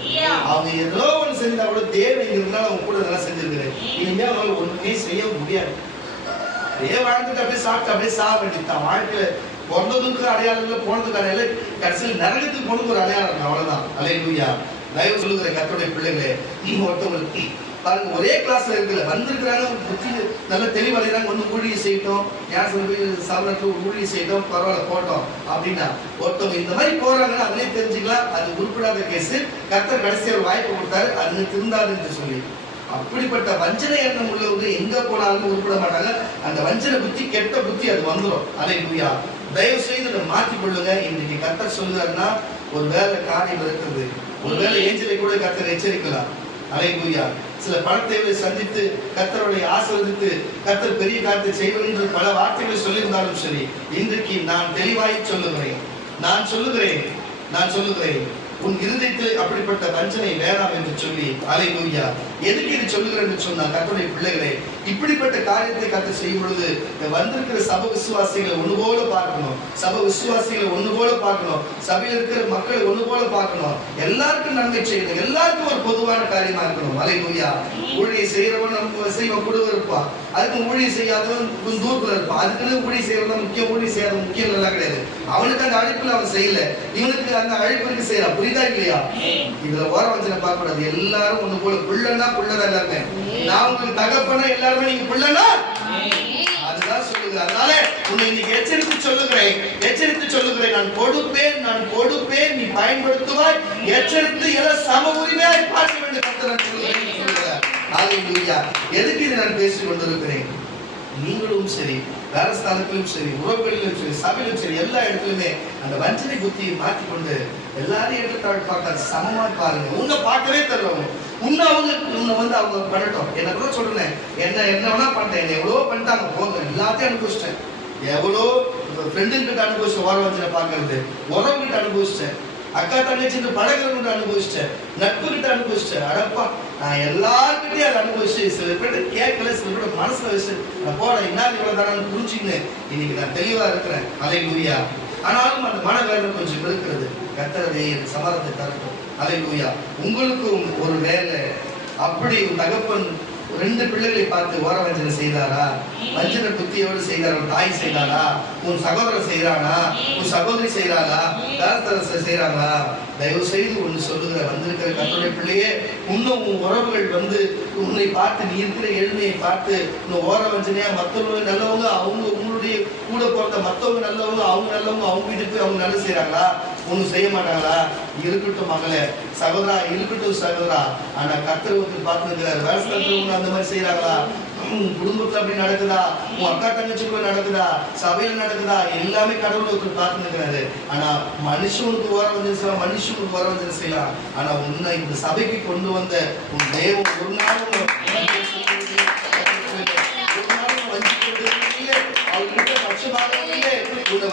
அவங்க ஏதோ ஒன்று செஞ்சா கூட தேவை இருந்தாலும் அவங்க கூட இதெல்லாம் செஞ்சிருக்கிறேன். இனிமே அவங்களால ஒன்றுமே செய்ய முடியாது. அப்படியே வாழ்ந்துட்டு அப்படியே சாப்பிட்டு அப்படியே சாக வேண்டியதுதான். வாழ்க்கையில பிறந்ததுக்கு அடையாளம் இல்லை, போனதுக்கு அடையாளம் இல்லை, கடைசியில் நரகத்துக்கு போனதுக்கு ஒரு அடையாளம் இருக்கு. அவ்வளவுதான். அலையா தயவு சொல்லுகிற கர்த்தருடைய பிள்ளைகளே, நீங்க ஒருத்தவங்களுக்கு பாருங்க ஒரே கிளாஸ்ல இருக்குல்ல வந்திருக்கிறாங்க, புத்தி நல்ல தெளிவடைகிறாங்க, ஒன்று ஊழியம் செய்யட்டும், யார் சொல்லி சாப்பிடத்துல ஒரு ஊழியம் செய்யட்டும், பரவாயில்ல போட்டோம் அப்படின்னா ஒருத்தவங்க இந்த மாதிரி போறாங்கன்னா அதிலே தெரிஞ்சுக்கலாம் அது உருப்படாத கேஸ். கர்த்தர் கடைசியா ஒரு வாய்ப்பு கொடுத்தாரு, அது திருந்தாதுன்னு சொல்லி. அப்படிப்பட்ட வஞ்சனை எண்ணம் உள்ளவங்க எங்க போனாலும் உருப்பட மாட்டாங்க. அந்த வஞ்சனை புத்தி கெட்ட புத்தி அது வந்துடும். அலையா தயவு செய்து அதை மாற்றிக் கொள்ளுங்க. இன்னைக்கு கர்த்தர் சொல்லுறாருன்னா ஒரு வேலை காரியம் இருக்குது, ஒருவேளை ஏஞ்சலை கூட கர்த்தர் எச்சரிக்கலாம். அலையா சில பணத்தேவை சந்தித்து கர்த்தருடைய ஆசீர்வதித்து கர்த்தர் பெரிய காரியத்தை செய்வது என்று பல வார்த்தைகளை சொல்லியிருந்தாலும் சரி, இன்றைக்கு நான் தெளிவாய் சொல்லுகிறேன், நான் சொல்லுகிறேன் உன் இருதயத்தில் அப்படிப்பட்ட வஞ்சனை வேண்டாம் என்று சொல்லி. அல்லேலூயா. எதுக்கு இது சொல்லுகிறேன் சொன்னா கர்த்தருடைய பிள்ளைகளே, இப்படிப்பட்ட காரியத்தை கர்த்தர் செய்யும் பொழுது வந்திருக்கிற சபை விசுவாசிகளை ஒண்ணு போல பார்க்கணும், சபை விசுவாசிகளை ஒண்ணு போல பார்க்கணும், சபையில் இருக்கிற மக்களை ஒண்ணு போல பார்க்கணும், எல்லாருக்கும் நன்மை செய்யணும், எல்லாருக்கும் ஒரு பொதுவான காரியமா இருக்கணும். அல்லேலூயா. ஊழியம் செய்யறவன் நமக்கு செய்வன் கூட இருப்பான், அதுக்கு ஊழியம் செய்யாதவன் கொஞ்சம் தூரத்துல இருப்பான். அதுக்குன்னு ஊழியம் செய்யறவன் முக்கியம், ஊழியம் செய்யாத முக்கியம் எல்லாம் கிடையாது. அவனுக்கு அந்த அழைப்புல அவன் செய்யல, இவனுக்கு அந்த அழைப்புக்கு செய்யறான். புரியுதா இல்லையா? இதுல ஓர வஞ்சனை பார்க்க கூடாது. எல்லாரும் ஒண்ணு போல பிள்ளைன்னா பிள்ளைதான் எல்லாருமே. நான் உங்களுக்கு தகப்பனா எல்லாருமே நீங்க பிள்ளைனா அதுதான் சொல்லுங்க. அதனால உன்னை இன்னைக்கு எச்சரித்து சொல்லுகிறேன், நான் கொடுப்பேன் நீ பயன்படுத்துவாய், எச்சரித்து எல்லாம் சம உரிமையாய் பார்க்க வேண்டும் கர்த்தர் சொல்லுகிறார். அல்லேலூயா. எதுக்கு இதை நான் பேசிக் கொண்டிருக்கிறேன்? நீங்களும் சரி, வேற ஸ்தலத்திலும் சரி, உறவுகளிலும் சரி, சபையிலும் சரி, எல்லா இடத்துலயுமே அந்த வஞ்சனை புத்தியை மாற்றிக்கொண்டு எல்லாரையும் எடுத்தாள் பார்க்க சமமா பாருங்க. உன்னை பார்க்கவே தருவாங்க, உன்னை அவங்க பண்ணட்டும். என்ன கூட சொல்றேன், என்ன வேணா பண்ணிட்டேன், என்ன எவ்வளவோ பண்ணிட்டாங்க, போங்க எல்லாத்தையும் அனுபவிச்சிட்டேன். எவ்வளோ ஃப்ரெண்டுங்கிட்ட அனுபவிச்சேன், ஓர வஞ்சனை பார்க்கறது, உறவுகிட்ட அனுபவிச்சிட்டேன், அக்கா தங்கச்சிட்டு பழகிறவங்கிட்ட அனுபவிச்சிட்டேன், நட்பு கிட்ட அனுபவிச்சிட்டேன். அடப்பா நான் எல்லாருக்கிட்டையும் அதை அனுபவிச்சு சில பேர்ட்ட கேட்கல, சில பேர் மனசுல வச்சு நான் போட இன்னார் இவ்வளவு தானு புரிஞ்சுன்னு இன்னைக்கு நான் தெளிவா இருக்கிறேன். அல்லேலூயா. ஆனாலும் அந்த மன வேலை கொஞ்சம் இருக்கிறது. கர்த்தரே சமாதானத்தை தரட்டும். அல்லேலூயா. உங்களுக்கும் ஒரு வேலை அப்படி தகப்பன் ரெண்டு பிள்ளைகளை பார்த்து ஓர வஞ்சனை செய்தாரா, வஞ்சனை புத்தியோடு செய்தாரா, தாய் செய்தாரா, உன் சகோதரர் செய்யறானா, உன் சகோதரி செய்யறாளா, தாரத்தரசர் செய்யறாங்களா? தயவு செய்து ஒன்று சொல்லுகிற வந்திருக்கிற கர்த்தருடைய பிள்ளையே, இன்னும் உன் உறவுகள் உன்னை பார்த்து நீ இருக்கிற எளிமையை பார்த்து இன்னும் ஓர வஞ்சனையா மற்றவங்க நல்லவங்க, அவங்க உங்களுடைய கூட பிறந்த மற்றவங்க நல்லவங்க, அவங்க வீட்டுக்கு போய் அவங்க நல்லது செய்யறாங்களா, ஒன்னும் செய்ய மாட்டாங்களா? இருக்கட்டும் மகளே, சகோதரா இருக்கட்டும் சகோதரா. ஆனா கர்த்தருக்கு பார்த்துக்கிறாரு, வேலை அந்த மாதிரி செய்யறாங்களா? குடும்பத்துல அப்படி நடக்குதா, உன் அக்கா தங்கச்சிக்குள்ள நடக்குதா, சபையில் நடக்குதா, எல்லாமே கடவுளுக்கு பார்த்துக்கிறாரு. ஆனா மனுஷனுக்கு ஓர வஞ்சனை செய்யலாம். ஆனா உன்னை இந்த சபைக்கு கொண்டு வந்த உன் தேவன் ஒரு நாளும்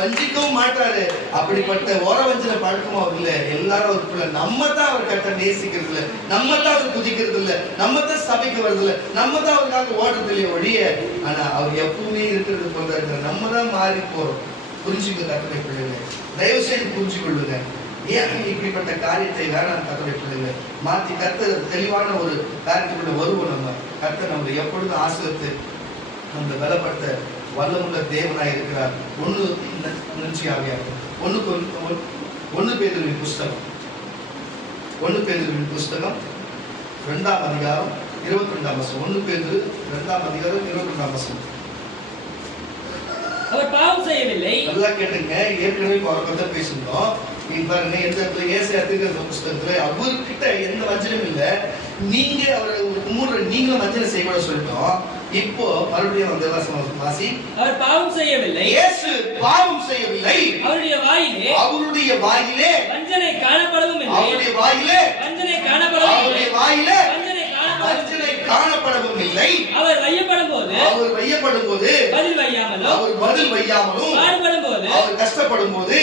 வஞ்சிக்கவும் மாட்டாரு. அப்படிப்பட்ட ஓர வஞ்சனை பழக்கமும் அவர் இல்ல. எல்லாரும் அவருக்குள்ள நம்ம தான் அவர் கட்ட நேசிக்கிறது இல்ல, நம்ம தான் அவர் குதிக்கிறது இல்ல, நம்ம தான் சபைக்கு வருது இல்ல, நம்ம தான் அவருக்காக ஓடுறது இல்லையே ஒழிய. ஆனா அவர் எப்பவுமே இருக்கிறது போல நம்ம தான் மாறி போறோம். புரிஞ்சுக்க கட்டளை பிள்ளைங்க, தயவு செய்து புரிஞ்சு கொள்ளுங்க. ஏன் இப்படிப்பட்ட காரியத்தை வேணாம் கட்டளை பிள்ளைங்க மாத்தி கர்த்தர் தெளிவான ஒரு காரியத்துக்குள்ள வருவோம். நம்ம கர்த்தர் நம்ம எப்பொழுதும் ஆசிரியத்து நம்மளை பலப்படுத்த வல்லமுள்ள தேவனாய் இருக்கிறார். ஒன்னு பேதுருவின் புஸ்தகம் 2ஆம் அதிகாரம் 22ஆம் வசனம். 1 பேதுரு 2ஆம் அதிகாரம் 22ஆம் வசனம். அவர் பாவம் செய்யவில்லை. நல்லா கேட்டுங்க, ஏற்கனவே அவரை பேசணும். பாருங்க, எந்த இடத்துல ஏசாயா தீர்க்கதரிசி புஸ்தகத்துல அவர்கிட்ட எந்த வஞ்சனையும் இல்ல, நீங்க அவரை நீங்களும் வஞ்சனை செய்ய சொல்லிட்டோம். இப்போ மறுபடியும் அந்த வாசி. அவர் பாவம் செய்யவில்லை, இயேசு பாவம் செய்யவில்லை, அவருடைய வாயிலே வஞ்சனை காணப்படவும் இல்லை, அவருடைய வாயிலே வஞ்சனை காணப்படவும் இல்லை, அவருடைய வாயிலே வஞ்சனை வஞ்சனை காணப்படவும் இல்லை. அவர் வையப்படும் போது பதில் வையாமலும் அவர் கஷ்டப்படும் போது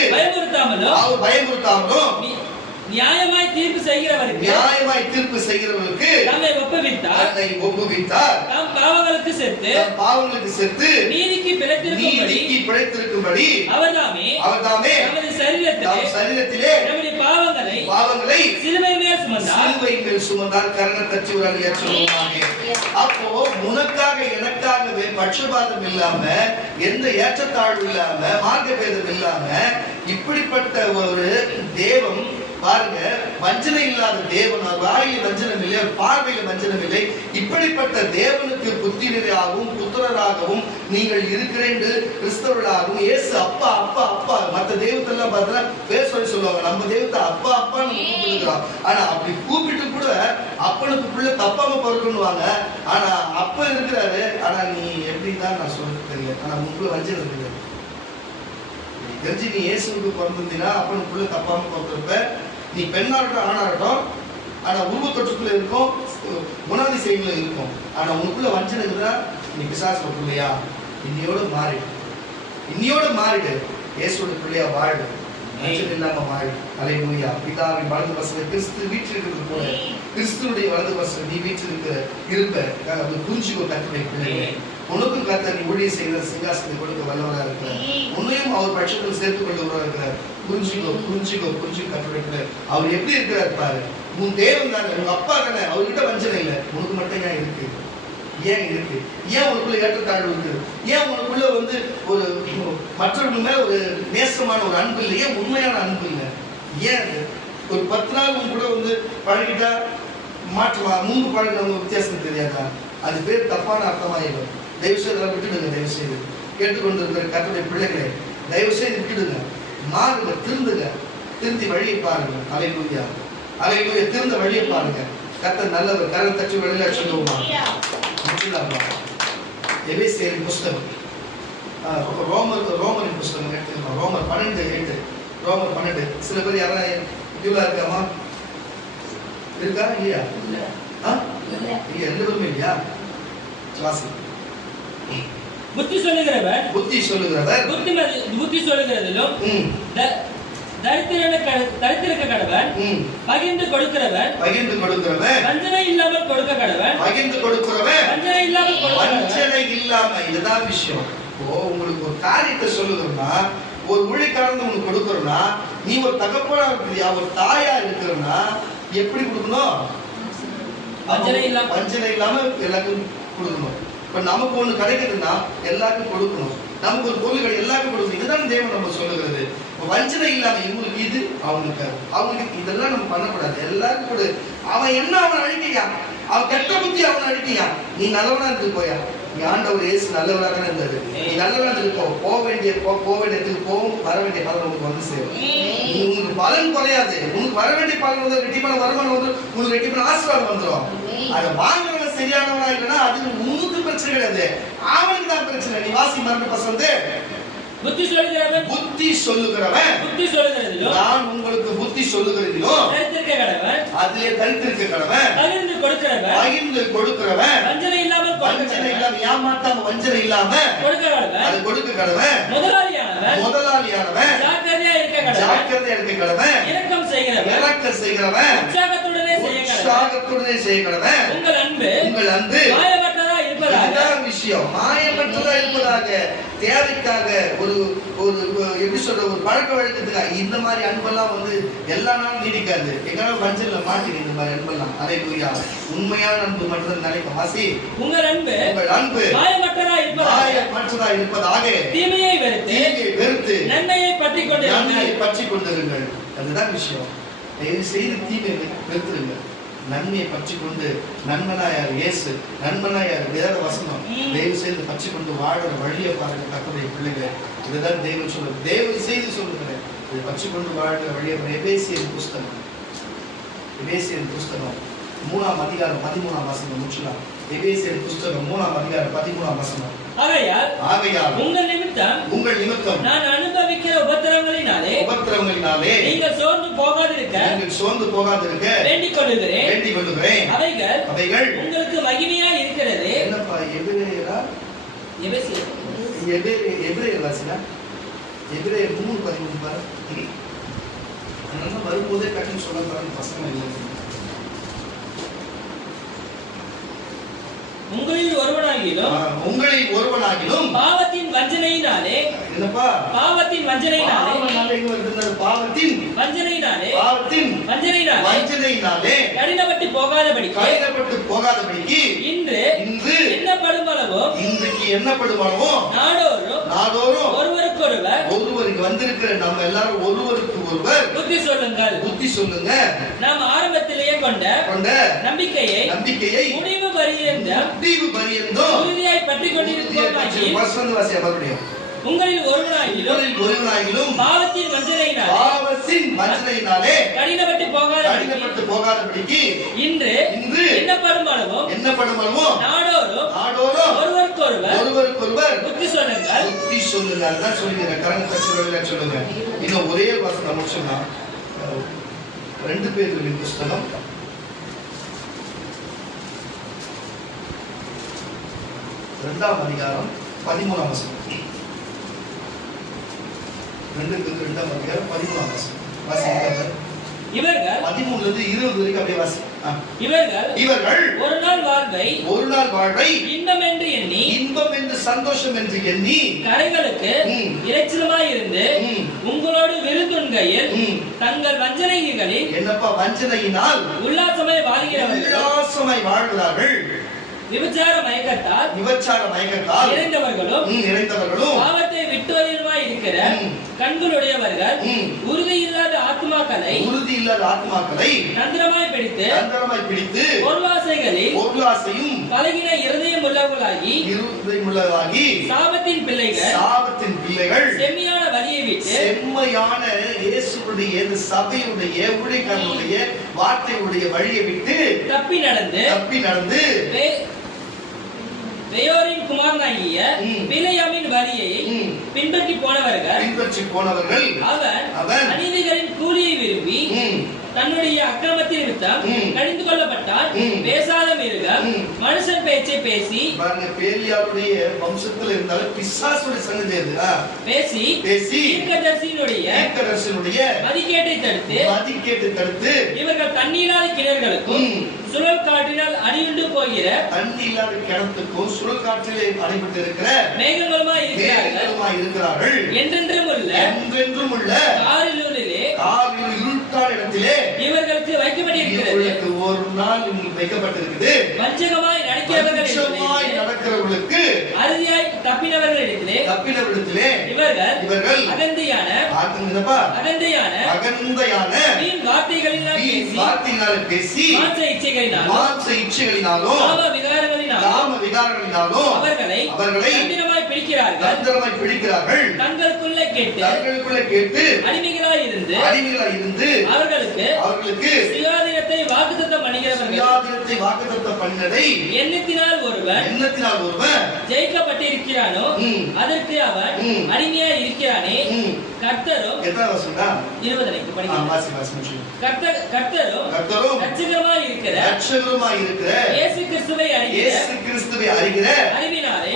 அவர் பயமுறுத்தாமலும் நியாயமாய் தீர்ப்பு செய்கிறவருக்கு தம்மை ஒப்புவித்தார். தம் பாவங்களுக்கு செத்து நீதிக்கு பிழைத்திருக்கும்படி அவர்தாமே நமது சரீரத்திலே நம்முடைய பாவங்களை சிலுவை மேல் சுமந்தார். கரண தட்டி ஒரு அழியா சொல்லுவாங்க. அப்போ உனக்காக எனக்காகவே பட்சபாதம் இல்லாம, எந்த ஏற்றத்தாழ்வு இல்லாம, மார்க்க பேதம் இல்லாம, இப்படிப்பட்ட ஒரு தேவன் பாருங்க, வஞ்சனை இல்லாத தேவன், வாயில் வஞ்சனம் இல்லை, பார்வையில் வஞ்சனம் இல்லை. இப்படிப்பட்ட தேவனுக்கு புத்திரராகவும் புத்திரராகவும் நீங்கள் இருக்கிறேன் கிறிஸ்தவர்களாகவும் இயேசு அப்பா அப்பா அப்பா. மற்ற தெய்வத்தெல்லாம் பார்த்தா பேர் சொல்லுவாங்க, நம்ம தெய்வத்தை அப்பா அப்பா நம்ம கூப்பிட்டுக்கிறோம். ஆனா அப்படி கூப்பிட்டு கூட அப்பனுக்கு பிள்ளை தப்பாம பிறக்கணுவாங்க. ஆனா அப்ப இருக்கிறாரு. ஆனா நீ எப்படிதான் நான் சொல்றது தெரியல. ஆனா உங்களுக்குள்ள வஞ்சனை இருக்குது. தெரிஞ்சு நீ இயேசுக்கு பிறந்திருந்தீங்கன்னா அப்பனுக்குள்ள தப்பாம பிறந்திருப்ப. நீ பெண்ணாகட்டும் ஆணாகட்டும், ஆனா உருவ தொற்றுக்குள்ள இருக்கும், குணாதிசயங்களும் இருக்கும். ஆனா உனக்குள்ள வஞ்சனை இருக்குதா, நீ பிசாசு பிள்ளையா, இன்னியோட மாறிடு இயேசுவோட பிள்ளையா வாழு. வஞ்சனை இல்லாம வாழு. அல்லேலூயா. பிதாவின் வலது பசங்க கிறிஸ்து வீட்டில் இருக்கிறது போல கிறிஸ்துவனுடைய வலது பசங்க நீ வீட்டில் இருப்ப புரிஞ்சுக்கோ. கர்த்தருடைய பிள்ளைகளே, உனக்கும் கர்த்தர் நீ ஊழியம் செய்கிற சிங்காசனத்தை கொடுக்க வல்லவராக இருக்கிறார். உன்னையும் அவர் பட்சத்தில் சேர்த்துக் கொண்டு இருக்கிறார். புரிஞ்சுக்கோ கர்த்தருடைய பிள்ளை. அவர் எப்படி இருக்கிறார் பாரு. உன் தேவன் தானே, உங்க அப்பா தானே, அவர்கிட்ட வஞ்சனை இல்லை. உனக்கு மட்டும் ஏன் இருக்கு? ஏன் இருக்கு? ஏன் உனக்குள்ள ஏற்றத்தாழ்வு இருக்கு? ஏன் உனக்குள்ள ஒரு மற்றவர்கள் மேல ஒரு நேசமான ஒரு அன்பு இல்லை? ஏன் உண்மையான அன்பு இல்லை? ஏன் ஒரு 10 நாள் உன் கூட பழகிட்டா மாற்றுமா? முன்பு பழகினவங்க வித்தியாசம் தெரியாதா? அது பேர் தப்பான அர்த்தமாயிடும். தயவு செய்து விட்டுடுங்க. தயவு செய்து கேட்டுக்கொண்டு இருக்கிற கர்த்தருடைய பிள்ளைகளே, தயவு செய்து விட்டுடுங்க. மாறுங்க, திருந்தி வழியை பாருங்க. அல்லேலூயா. திருந்த வழியை பாருங்க. கர்த்தர் நல்லவர். கரம் தட்டி வழியில சொல்லுவோமா? எபேசியரின் புஸ்தகம், ரோமரின் புஸ்தகம் எடுத்துக்கலாம். ரோமர் 12:8. ரோமர் 12. சில பேர் யாராவது இதுவா இருக்காமா? இருக்கா இல்லையா? இல்லையா? 2 பேருமே இல்லையா? வாசி. புத்தி சொல்லுகிறவர் புத்தி சொல்லுகிறதிலும் தரித்திருக்க கடவன், பகிர்ந்து கொடுக்கிறவன் வஞ்சனை இல்லாமல் கொடுக்க கடவன், வஞ்சனை இல்லாம. இதுதான் விஷயம். இப்போ உங்களுக்கு ஒரு காரியத்தை சொல்லுகிறோம்னா, ஒரு ஊழியக்காரன் உனக்கு கொடுக்கறோம்னா, நீ ஒரு தகப்பனா இருக்கிறியா, ஒரு தாயா இருக்கிறன்னா எப்படி கொடுக்கணும்? வஞ்சனை இல்லாம எல்லாருக்கும் கொடுக்கணும். இப்ப நமக்கு ஒண்ணு கிடைக்குதுன்னா எல்லாருக்கும் கொடுக்கணும். நமக்கு ஒரு பொருள்கள் எல்லாருக்கும் கொடுக்கணும். இதுதான் தேவன் நம்ம சொல்லுகிறது. வஞ்சனை இல்லாம இவங்களுக்கு இது, அவங்களுக்கு இதெல்லாம் நம்ம பண்ணக்கூடாது. எல்லாருக்கும் கொடு. அவன் என்ன அவன் அழிக்கையா, அவன் கெட்ட புத்தி அவன் அழிக்கையா. நீ நல்லவனா இருந்து போயா. நீ ஆண்டவர் இயேசு நல்லவராக தானே இருந்தாரு. நீ நல்லவனா இருக்கோ. போக வேண்டிய இடத்துக்கு போகும், வர வேண்டிய பலன் உங்களுக்கு வந்து சேரும். உங்களுக்கு பலன் குறையாது. உனக்கு வர வேண்டிய பலன் வந்து ரெட்டிப்பான வருமானம் வந்து உங்களுக்கு ரெட்டிப்பான ஆசீர்வாதம் வந்துடும். அதை வாங்குறவன் சரியானவனா இல்லைன்னா அது உனக்கு பிரச்சனை கிடையாது, அவனுக்கு தான் பிரச்சனை. நீ வாசி மறந்து பசந்து புத்தி சொல்லுகிறவன் நான் உங்களுக்கு புத்தி சொல்லுகிறதிலும் அதிலே தரித்திருக்க கடவன், பகிர்ந்து கொடுக்கிறவன், வஞ்சனை இல்லாம ஏமாத்தாம வஞ்சனை இல்லாம அது கொடுக்க கடவன், முதலாளியானவன், ஜாக்கிரதையா இருக்க கடவன், இரக்கம் செய்கிறவன், உற்சாகத்துடனே செய்ய கடவன். உங்கள் அன்பு விஷயம் மாயமற்றதா இருப்பதாக, தேவைக்காக, ஒரு எப்படி சொல்ற, ஒரு பழக்க வழக்கத்துக்காக. இந்த மாதிரி அன்பெல்லாம் எல்லா நாளும் நீடிக்காது. எங்களால் வஞ்சல்ல மாட்டீங்க இந்த மாதிரி அன்பெல்லாம். அல்லேலூயா. உண்மையான அன்பு மட்டும் நினைப்போம். வாசி. உங்கள் அன்பு மாயமற்றதா இருப்பதாக, தீமையை வெறுத்து நன்மையை பற்றி கொண்டிருங்கள். அதுதான் விஷயம். தயவு செய்து தீமையை வெறுத்துருங்க, நன்மையை பற்றி கொண்டு. நண்பனாயார் இயேசு, நண்பனாயார் வேத வசனம். தயவு செய்து பற்றி கொண்டு வாழற வழியை பாருங்க கர்த்தருடைய பிள்ளைகள். இதுதான் தெய்வம் சொல்லுது. தயவு செய்து சொல்லுகிறேன், இதை பற்றி கொண்டு வாழ்கிற வழியை. எபேசியரின் புஸ்தகம் 3ஆம் அதிகாரம் 13ஆம் வசனம் முடிச்சலாம். எபேசியரின் புஸ்தகம் 3ஆம் அதிகாரம் 13ஆம் வசனம். ஆகையால் உங்கள் நிமித்தம் நான் அனுபவிக்கிற உபத்திரவங்களினாலே உபத்திரவங்களினாலே நீங்கள் சோர்ந்து போகாதிருக்க வேண்டிக் கொள்ளுகிறேன். அவைகள் உங்களுக்கு மகிமையாய் இருக்கிறது. என்னப்பா எபிரேயரா? எபிரேயர் வாசினா எபிரேயர் 3:13 பாரு. அதனால வரும்போதே கட்டிங் சொல்ல பாருங்க பசங்க இல்லை. உங்களில் ஒருவனாகிலும் பாவத்தின் வஞ்சனையினாலே என்னப்பா பாவத்தின் வஞ்சனையினாலே கடினப்பட்டு போகாதபடிக்கு இன்று எண்ணப்படுமானவோ நாடோறும் ஒருவருக்கு வந்திருக்கிற நம்ம எல்லாரும் ஒருவருக்கு ஒருவர் புத்தி சொல்லுங்க. நாம் ஆரம்பத்திலேயே கொண்ட நம்பிக்கையை முடிவு பரியந்தம் உறுதியாய் பற்றிக் கொண்டிருக்கிறோம். உங்களில் ஒருவனாகிலும் பாவத்தின் வஞ்சனையினாலே கடினப்பட்டு போகாதபடிக்கு இன்று எண்ணப்படும் அளவும் நாடோறும் ஒருவருக்கொருவர் புத்தி சொல்லுங்கள். தான் சொல்லுங்க. இன்னும் ஒரே வசனம் முடிச்சோம்னா 2 பேர்களின் புஸ்தகம் 2ஆம் அதிகாரம் 13ஆம் வசனம். 2:2ஆம் அதிகாரம் 13ஆம் வசனம். வாசிங்க. இவர்கள் 13ல இருந்து 20 வரைக்கும் அப்படியே வாசி. இவர்கள் ஒரு நாள் வாழ்வை இன்பம் என்று சந்தோஷம் என்று எண்ணி கரைகளுக்கு இறைச்சலுமாய் இருந்து உங்களோடு விருந்துண்கையில் தங்கள் வஞ்சனைகளில் என்னப்பா வஞ்சனையினால் உல்லாசமாய் வாழ்கிறார்கள். விபச்சார மயக்கத்தால் இறைந்தவர்களும் பாவத்தை விட்டோரியுமாய் இருக்கிற கண்களுடையவர்கள் உறுதியில்லாத ஆத்மாக்களை தந்திரமாய் பிடித்து பொருளாசையும் பழகின இருதயம் உள்ளவர்களாகி சாபத்தின் பிள்ளைகள் செம்மையான வழியை விட்டு இயேசுவுடைய சபையுடைய ஊழியக்காரனுடைய வார்த்தையுடைய வழியை விட்டு தப்பி நடந்து பெயோரின் குமாரனாகிய பிலேயாமின் வழியை பின்பற்றி போனவர்கள் அவன் அநீதிகளின் கூலியை விரும்பி தன்னுடைய அக்கிரமத்தின் நிமித்தம் கடிந்து கொள்ளப்பட்டார். பேசாத மிருகம் மனுஷன் பேச்சை பேசி பாருங்க, பேலியாவுடைய வம்சத்தில் இருந்தாலும் பிசாசுடைய சந்ததி அது பேசி தீர்க்கதரிசியினுடைய மதிக்கேட்டை தடுத்து இவர்கள் தண்ணீராத கிணறுகளுக்கும் சுழல் காற்றினால் அடியுண்டு போகிற தண்ணி இல்லாத கிணத்துக்கும் சுழல் காற்றிலே அடைபட்டு இருக்கிற மேகங்களுமாய் இருக்கிறார்கள். என்றென்றும் உள்ள காரிலூரிலே இருட்டான இடத்திலே இவர்களுக்கு வைக்கப்பட்டிருக்கிறது. ஒரு நாள் வைக்கப்பட்டிருக்குது. வஞ்சகமாய் நடக்கிறவர்களுக்கு அறுதியாய் தப்பினவர்களிடத்திலே இவர்கள் அகந்தையான வீண் வார்த்தைகளினால் பேசி மாம்ச இச்சைகளினாலும் காம விகாரங்களினாலும் அவர்களை தந்திரமாய் பிடிக்கிறார்கள். தங்களுக்குள்ளே கேட்டு அடிமைகளாய் இருந்து அவர்களுக்கு சுயாதீனத்தை வாக்குத்தத்தம் பண்ணினதை எண்ணத்தினால் ஒருவன் ஜெயிக்கப்பட்டிருக்கிறானோ அதற்கு அவன் அடிமையாய் இருக்கிறானே. கர்த்தரும் 20 கர்த்தரும் ரட்சகருமாய் இருக்கிற இயேசு கிறிஸ்துவை அறிகிற அறிவினாலே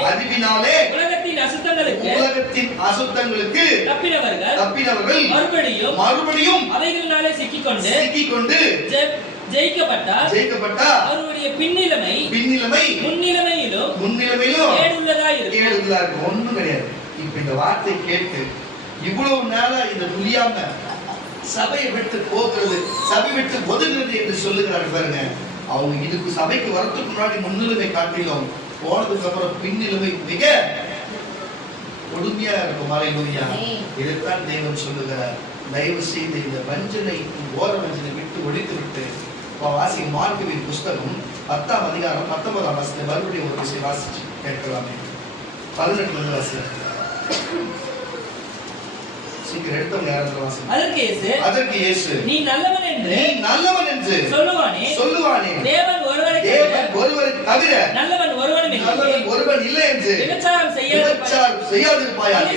உலகத்தின் அசுத்தங்களுக்கு தப்பினவர்கள் மறுபடியும் அவைகளினாலே சிக்கிக்கொண்டு ஜெயிக்கப்பட்டார். அவருடைய பின்னிலைமை முன்னிலைமையிலும் ஏடுள்ளதாய் இருக்கும். ஒண்ணும் கிடையாது. இப்ப இந்த வார்த்தை கேட்டு இவ்வளவு நேரம் இந்த புரியாம சபையை விட்டு போகிறது, சபை விட்டு ஒதுங்குறது என்று சொல்லுகிறார்கள் பாருங்க. அவங்க இதுக்கு சபைக்கு வரத்துக்கு முன்னாடி முன்னிலைமை காட்டிலும் போனதுக்கு அப்புறம் பின்னிலைமை மிக கொடுமையா இருக்கும். ஹல்லேலூயா. இதுதான் தேவன் சொல்லுகிறார். தயவு செய்து இந்த வஞ்சனை ஓர வஞ்சனை விட்டு ஒழித்து விட்டு வாசி. மார்க்குவின் புஸ்தகம் 10ஆம் அதிகாரம் 19ஆம் வசனத்தை மறுபடியும் ஒரு விஷயம் வாசிச்சு கேட்கலாமே. 18 வாசிக்கிறேன். சீக்கிரம் எடுத்தவங்க யாரும் வாசிங்க. அதற்கு இயேசு நீ நல்லவன் என்று சொல்லுவானே தேவன் ஒருவரை தவிர நல்லவன் ஒருவனை ஒருவன் இல்லை என்று விபச்சாரம் செய்யாதிருப்பாயாக,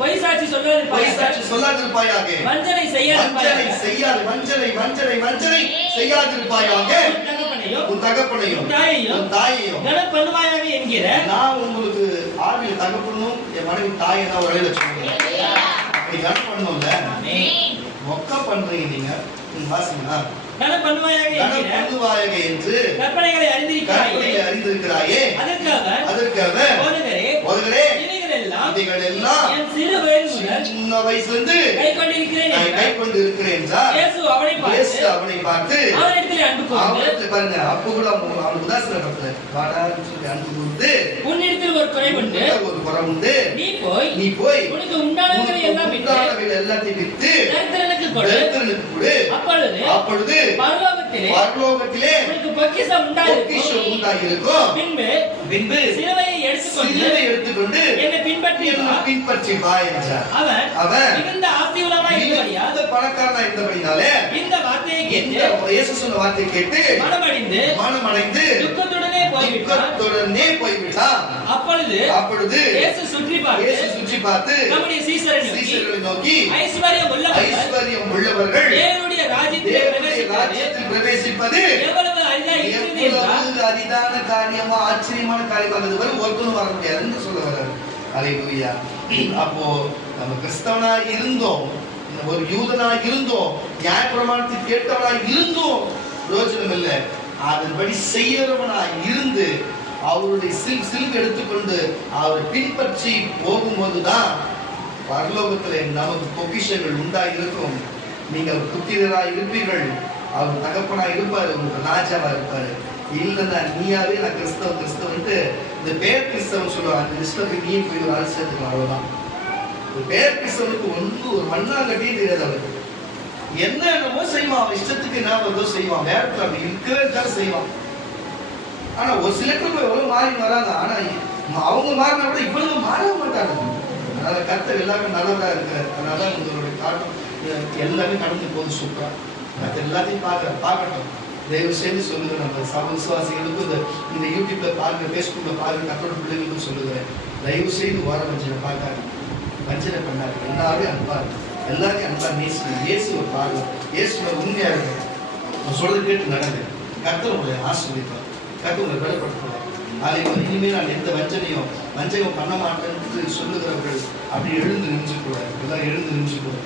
பொய் சாட்சி சொல்லாதிருப்பாயாக, வஞ்சனை செய்யாதிருப்பாயாக, உன் தகப்பனையும் உன் தாயையும் கனம் பண்ணுவாயாக என்கிற. நான் உங்களுக்கு ஆவியில் தகப்பனும் என் மனைவி தாயை தான் ஒரு வழியில சொல்லுவேன். அப்படி கனம் பண்ணணும்ல, மொக்க பண்றீங்க நீங்க. வாசிங்களா, கனம் பண்ணுவாயாக என்று கற்பனைகளை அறிந்திருக்கிறாயே, அதற்காக போதகரே, இவைகளெல்லாம் என் சிறு வயது முதல் சின்ன வயசுலிருந்து கை கொண்டிருக்கிறேன் இயேசு அவனை பார்த்து அவனிடத்தில் அன்பு கூர்ந்து, பாருங்க, அப்ப கூட அவன் உதாசீனப்படுத்தல, வாடான்னு சொல்லி அன்பு கூர்ந்து, உன்னிடத்தில் ஒரு குறை உண்டு, நீ போய் உனக்கு உண்டானவைகளை எல்லாம் எல்லாத்தையும் விட்டு தரித்திரனுக்கு கொடு, அப்பொழுது பரலோகத்திலே உனக்கு பொக்கிஷம் உண்டாயிருக்கும். பின்பு சிலுவையை எடுத்துக்கொண்டு என்னை பின்பற்றி வா என்றார். அவன் மிகுந்த ஆசீர்வாதமாய் இருந்தபடியால், பணக்காரனா இருந்தபடினாலே, இந்த வார்த்தையை கேட்டு, இயேசு சொன்ன வார்த்தையை கேட்டு மனமடைந்து துக்கத்துடனே போய்விட்டான். அப்பொழுது இயேசு சுற்றி பார்த்து நம்முடைய சீஷர்களை நோக்கி, ஐஸ்வர்யம் உள்ளவர்கள் தேவனுடைய ராஜ்யத்தில் பிரவேசிப்பது எவ்வளவு அரிதான காரியமா, ஆச்சரியமான காரியமா, அது வரை ஒருத்தனும் வர முடியாதுன்னு சொல்ல வர்றாரு. அல்லேலூயா. அப்போ நம்ம கிறிஸ்தவனா இருந்தோம், ஒரு யூதனா இருந்தோம், நியாயப்பிரமாணத்தை கேட்டவனா இருந்தோம், பிரயோஜனம் இல்லை. அதன்படி செய்யறவனா இருந்து அவருடைய சிலுவை எடுத்துக்கொண்டு அவரை பின்பற்றி போகும்போதுதான் பரலோகத்துல நமக்கு பொக்கிஷங்கள் உண்டாயிருக்கும். நீங்கள் புத்திரராய் இருப்பீர்கள், அவர் தகப்பனா இருப்பாரு, உங்களுக்கு ராஜாவா இருப்பாரு. இல்லைன்னா நீயாவே நான் கிறிஸ்தவன்ட்டு இந்த பேர் கிறிஸ்தவன் சொல்லுவாங்க, அந்த லிஸ்ட்ல நீ போய் ஒரு ஆள் சேர்த்துக்கலாம். அவ்வளவுதான். ஒரு பேர் கிறிஸ்தவனுக்கு ஒரு மண்ணாங்கட்டியும் தெரியாது. அவருக்கு என்னென்னமோ செய்வான், அவன் இஷ்டத்துக்கு என்ன வருதோ செய்வான், வேறத்துல அப்படி இருக்கிறதுக்காக செய்வான். ஆனா ஒரு சிலருக்கு எவ்வளவு மாறி வராங்க, ஆனா அவங்க மாறினா கூட இவ்வளவு மாறவே மாட்டாங்க. அதனால கர்த்தர் எல்லாருக்கும் நல்லதா இருக்கு. அதனால உங்களுடைய காட்டம் எல்லாமே கடந்து போகுது சூப்பரா. மற்ற எல்லாத்தையும் பார்க்கட்டும். தயவு செய்து சொல்லுங்க, நம்ம விசுவாசிகளுக்கு இந்த யூடியூப்ல பாருங்க, பேஸ்புக்ல பாருங்க, கத்தோட பிள்ளைங்களுக்கும் சொல்லுகிறேன், தயவு செய்து ஓர வஞ்சனை பார்க்காது, வஞ்சனை பண்ணாரு. எல்லாரும் அன்பாரு, எல்லாரையும் அன்பா நேசிங்க. இயேசு ஒரு பாருங்க, இயேசுல உண்மையா இருக்கு, சொல்றது கேட்டு நடங்க. கர்த்தர் உங்களை ஆசீர்வதிப்பார், கர்த்தர் உங்களை பலப்படுத்துவார். இனிமேல் நான் எந்த வஞ்சகம் பண்ண மாட்டேன்னு சொல்லுகிறவர்கள் அப்படி எழுந்து நின்று கூடாது. எல்லாம் எழுந்து நின்று கூடாது.